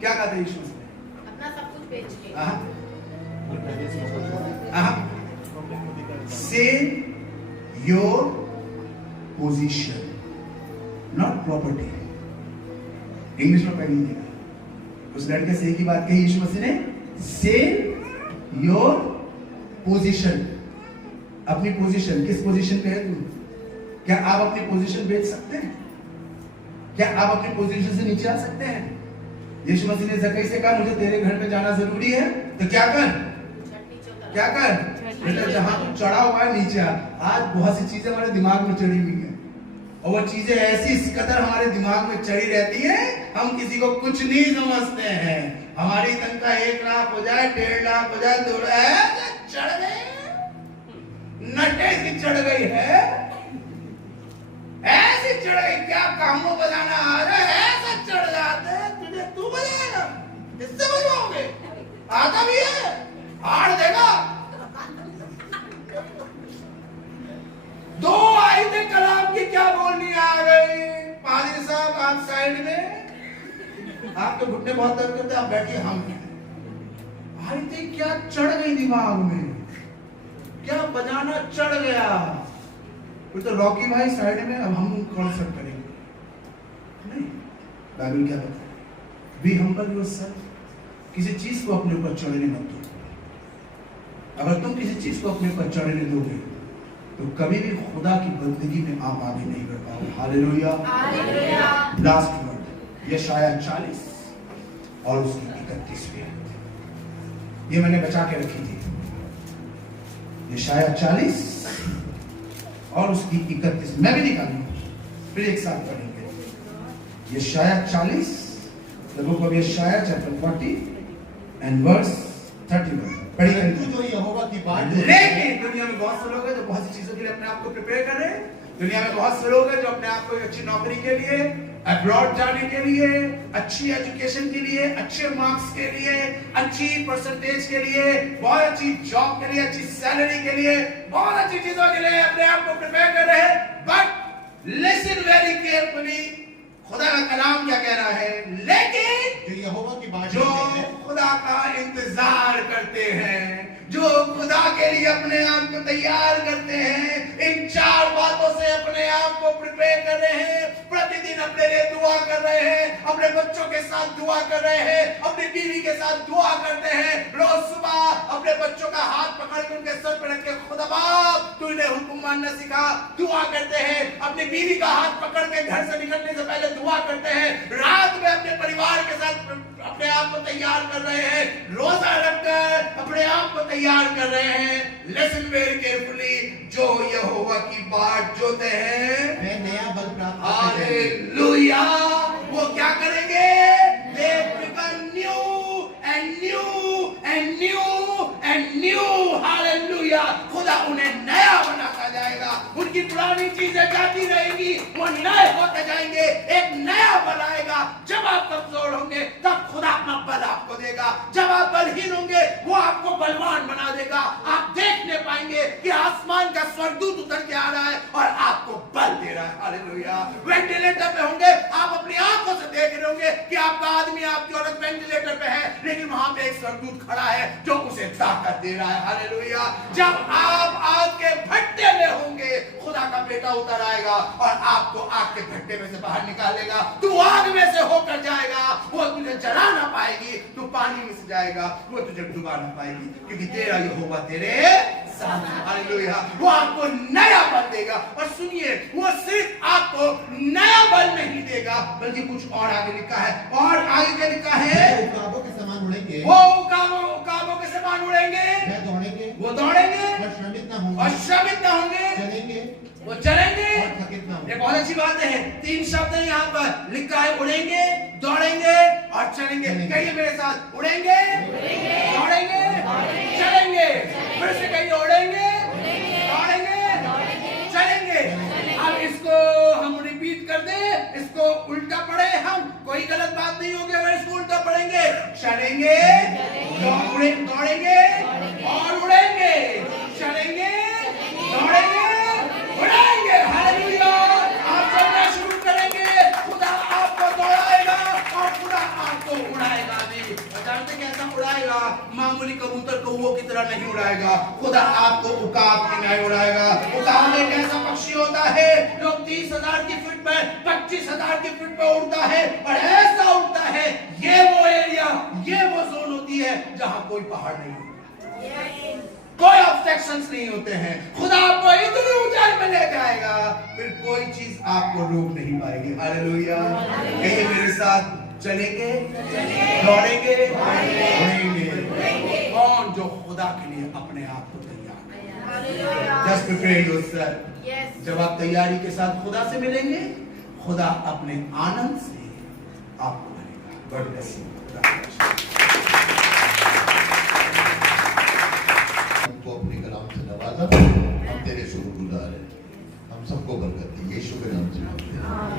क्या कहते यीशु मसीह? अपना सब कुछ बेच के। Say your position, not property. English में पढ़ लीजिएगा, उस लड़के से एक ही बात कही यीशु मसीह ने, Say your position. अपनी पोजीशन, किस पोजीशन पे है तू? क्या आप अपनी पोजीशन बेच सकते हैं? क्या आप अपनी पोजीशन से नीचे आ सकते हैं? यीशु मसीह ने जक्कई से कहा मुझे तेरे घर पे जाना जरूरी है, तो क्या कर? क्या कर? बेटा जहां तू चढ़ा हुआ है नीचे आ। आज बहुत सी चीजें हमारे दिमाग में चढ़ी हुई है और वो चीजें ऐसी इस कदर हमारे दिमाग में चढ़ी रहती है, हम किसी को कुछ नहीं समझते हैं। हमारी तनख्वाह 1 लाख हो जाए, 1.5 लाख हो जाए, 2 लाख चढ़ गए, नटे सी चढ़ गई है, ऐसी चढ़ गई, क्या कामों बजाना आ रहा है, ऐसा चढ़ जाते हैं। तुझे तू बजाएगा, किससे बजवाओगे? आता भी है, हार देगा। 2 आयतें कलाम की क्या बोलनी आ गई? पादरी साहब आप साइड में, आपके घुटने बहुत दर्द करते, आप बैठिए, हम आयतें क्या चढ़ गई दिमाग में, क्या बजाना चढ़ गया। फिर तो रॉकी भाई साइड में, अब हम कॉन्सर्ट करेंगे नहीं। बाइबल क्या कहता है? Be humble yourself. किसी चीज को अपने ऊपर चढ़ने मत दो। अगर तुम किसी चीज को अपने ऊपर चढ़ने दोगे तो कभी भी खुदा की बंदगी में आप आगे नहीं बढ़ पाओगे। Hallelujah, hallelujah. लास्ट वर्ड यशायाह 40 और उसकी 31वीं आयत, ये मैंने बचा के रखी थी। यशायाह 40 और उसकी 31, मैं भी निकालूंगा, फिर एक साथ पढ़ेंगे। यशायाह 40, द बुक ऑफ यशायाह चैप्टर 40 एंड वर्स 31। पढ़िए। तू जो यहोवा की बात, लेकिन दुनिया में बहुत से लोग हैं जो बहुत सी चीजों के लिए अपने आप को प्रिपेयर कर रहे हैं। दुनिया में बहुत से लोग हैं जो अपने आप को एक अच्छी नौकरी के लिए, अब्रॉड जाने के लिए, अच्छी एजुकेशन के लिए, अच्छे मार्क्स के लिए, अच्छी परसेंटेज के लिए, बहुत अच्छी जॉब के लिए, अच्छी सैलरी के लिए, बहुत अच्छी चीजों के लिए अपने आप को प्रिपेयर कर रहे हैं। बट लिसन वेरी केयरफुली, खुदा का कलाम क्या कह रहा है? लेकिन जो यहोवा की बात, जो खुदा का इंतजार करते हैं, जो खुदा के लिए अपने आप को तैयार करते हैं, इन 4 बातों से अपने आप को प्रिपेयर कर रहे हैं, प्रतिदिन अपने लिए दुआ कर रहे हैं, अपने बच्चों के साथ दुआ कर रहे हैं, अपनी बीवी के साथ दुआ करते हैं, रोज सुबह अपने बच्चों का हाथ पकड़ के उनके सर पर रख के खुदा बाप तू इन्हें हुक्म मानना सिखा, दुआ करते हैं, अपनी बीवी का हाथ पकड़ के घर से निकलने से पहले दुआ करते हैं, रात में अपने परिवार के साथ अपने आप को तैयार कर रहे हैं, रोजा रखकर अपने आप को तैयार कर रहे हैं। लिसन वेरी केयरफुली, जो यहोवा की बाट जोते हैं मैं नया बल प्राप्त करेंगे। हालेलुया, वो क्या करेंगे? They become new and new and new and new. Hallelujah, खुदा उन्हें नया बनाता जाएगा, उनकी पुरानी चीजें जाती रहेंगी, वो नए होते जाएंगे, एक नया बल आएगा। जब आप कमजोर होंगे तब खुदा अपना बल आपको देगा, जब आप बलहीन होंगे वो आपको बलवान बना देगा। आप देखने पाएंगे कि आसमान का स्वर्गदूत उतर के आ रहा है और आपको बल दे रहा है। हालेलुया, वेंटिलेटर पे होंगे, आप अपनी आंखों से देख रहे होंगे कि आपका आदमी, आपकी औरत वेंटिलेटर पे है, लेकिन वहां पे एक स्वर्गदूत खड़ा है जो उसे ताकत दे रहा है। हालेलुया। जब आप आग के भट्टे में होंगे, खुदा का बेटा उतर आएगा और आपको आग के भट्टे में से बाहर निकालेगा। तू आग में से होकर जाएगा, वो तुझे जला ना पाएगी। तू पानी में से जाएगा, वो तुझे डुबा ना पाएगी, क्योंकि तेरा यहोवा तेरे साथ है। हालेलुया। वो आपको नया बल देगा। और सुनिए, वो सिर्फ आपको नया बल नहीं देगा, बल्कि कुछ और आगे लिखा है। और आगे क्या लिखा है? उकाबों के समान उड़ेंगे, वो उकाबों के समान उड़ेंगे, वह दौड़ेंगे, वो दौड़ेंगे और श्रमित न होंगे, और श्रमित न होंगे, चलेंगे वो चलेंगे और थकित न ये होंगे। बहुत अच्छी बात है। 3 शब्द है यहाँ पर लिखा है, उड़ेंगे, दौड़ेंगे और चलेंगे। कहिए मेरे साथ, उड़ेंगे, दौड़ेंगे, चलेंगे। फिर से कहिए, उड़ेंगे, दौड़ेंगे, चलेंगे। अब इसको हम रिपीट कर दे, इसको उल्टा पढ़े हम, कोई गलत बात नहीं होगी अगर इसको उल्टा पढ़ेंगे। चलेंगे, दौड़ेंगे और उड़ेंगे, चलेंगे, दौड़ेंगे, उड़ेंगे। हालेलुया। आप चलना शुरू करेंगे, खुदा आपको दौड़ाएगा और खुदा आपको उड़ाएगा भी। और जानते कैसा उड़ाएगा? मामूली कबूतर कौओं की तरह नहीं उड़ाएगा। खुदा आपको उकाब की नहीं उड़ाएगा। उकाब एक ऐसा पक्षी होता है जो 30,000 की फीट पर, 25,000 की फीट पर उड़ता है, और ऐसा उड़ता है, ये वो एरिया, ये वो जोन होती है जहां कोई पहाड़ नहीं होता, कोई ऑब्स्ट्रक्शंस नहीं होते हैं। खुदा आपको इतनी ऊंचाई में ले जाएगा, फिर कोई चीज आपको रोक नहीं पाएगी। हालेलुया। कहिए मेरे साथ, चलेंगे, दौड़ेंगे, उड़ेंगे। कौन? जो खुदा के लिए अपने आप को तैयार। Just prepare yourself. जब आप तैयारी के साथ खुदा से मिलेंगे, खुदा अपने आनंद से आपको मिलेगा। God bless you. हमको अपने कलाम से नवाजा, हम तेरे शुक्रगुजार हैं। हम सबको बरकत दी, यीशु के नाम से मांगते हैं।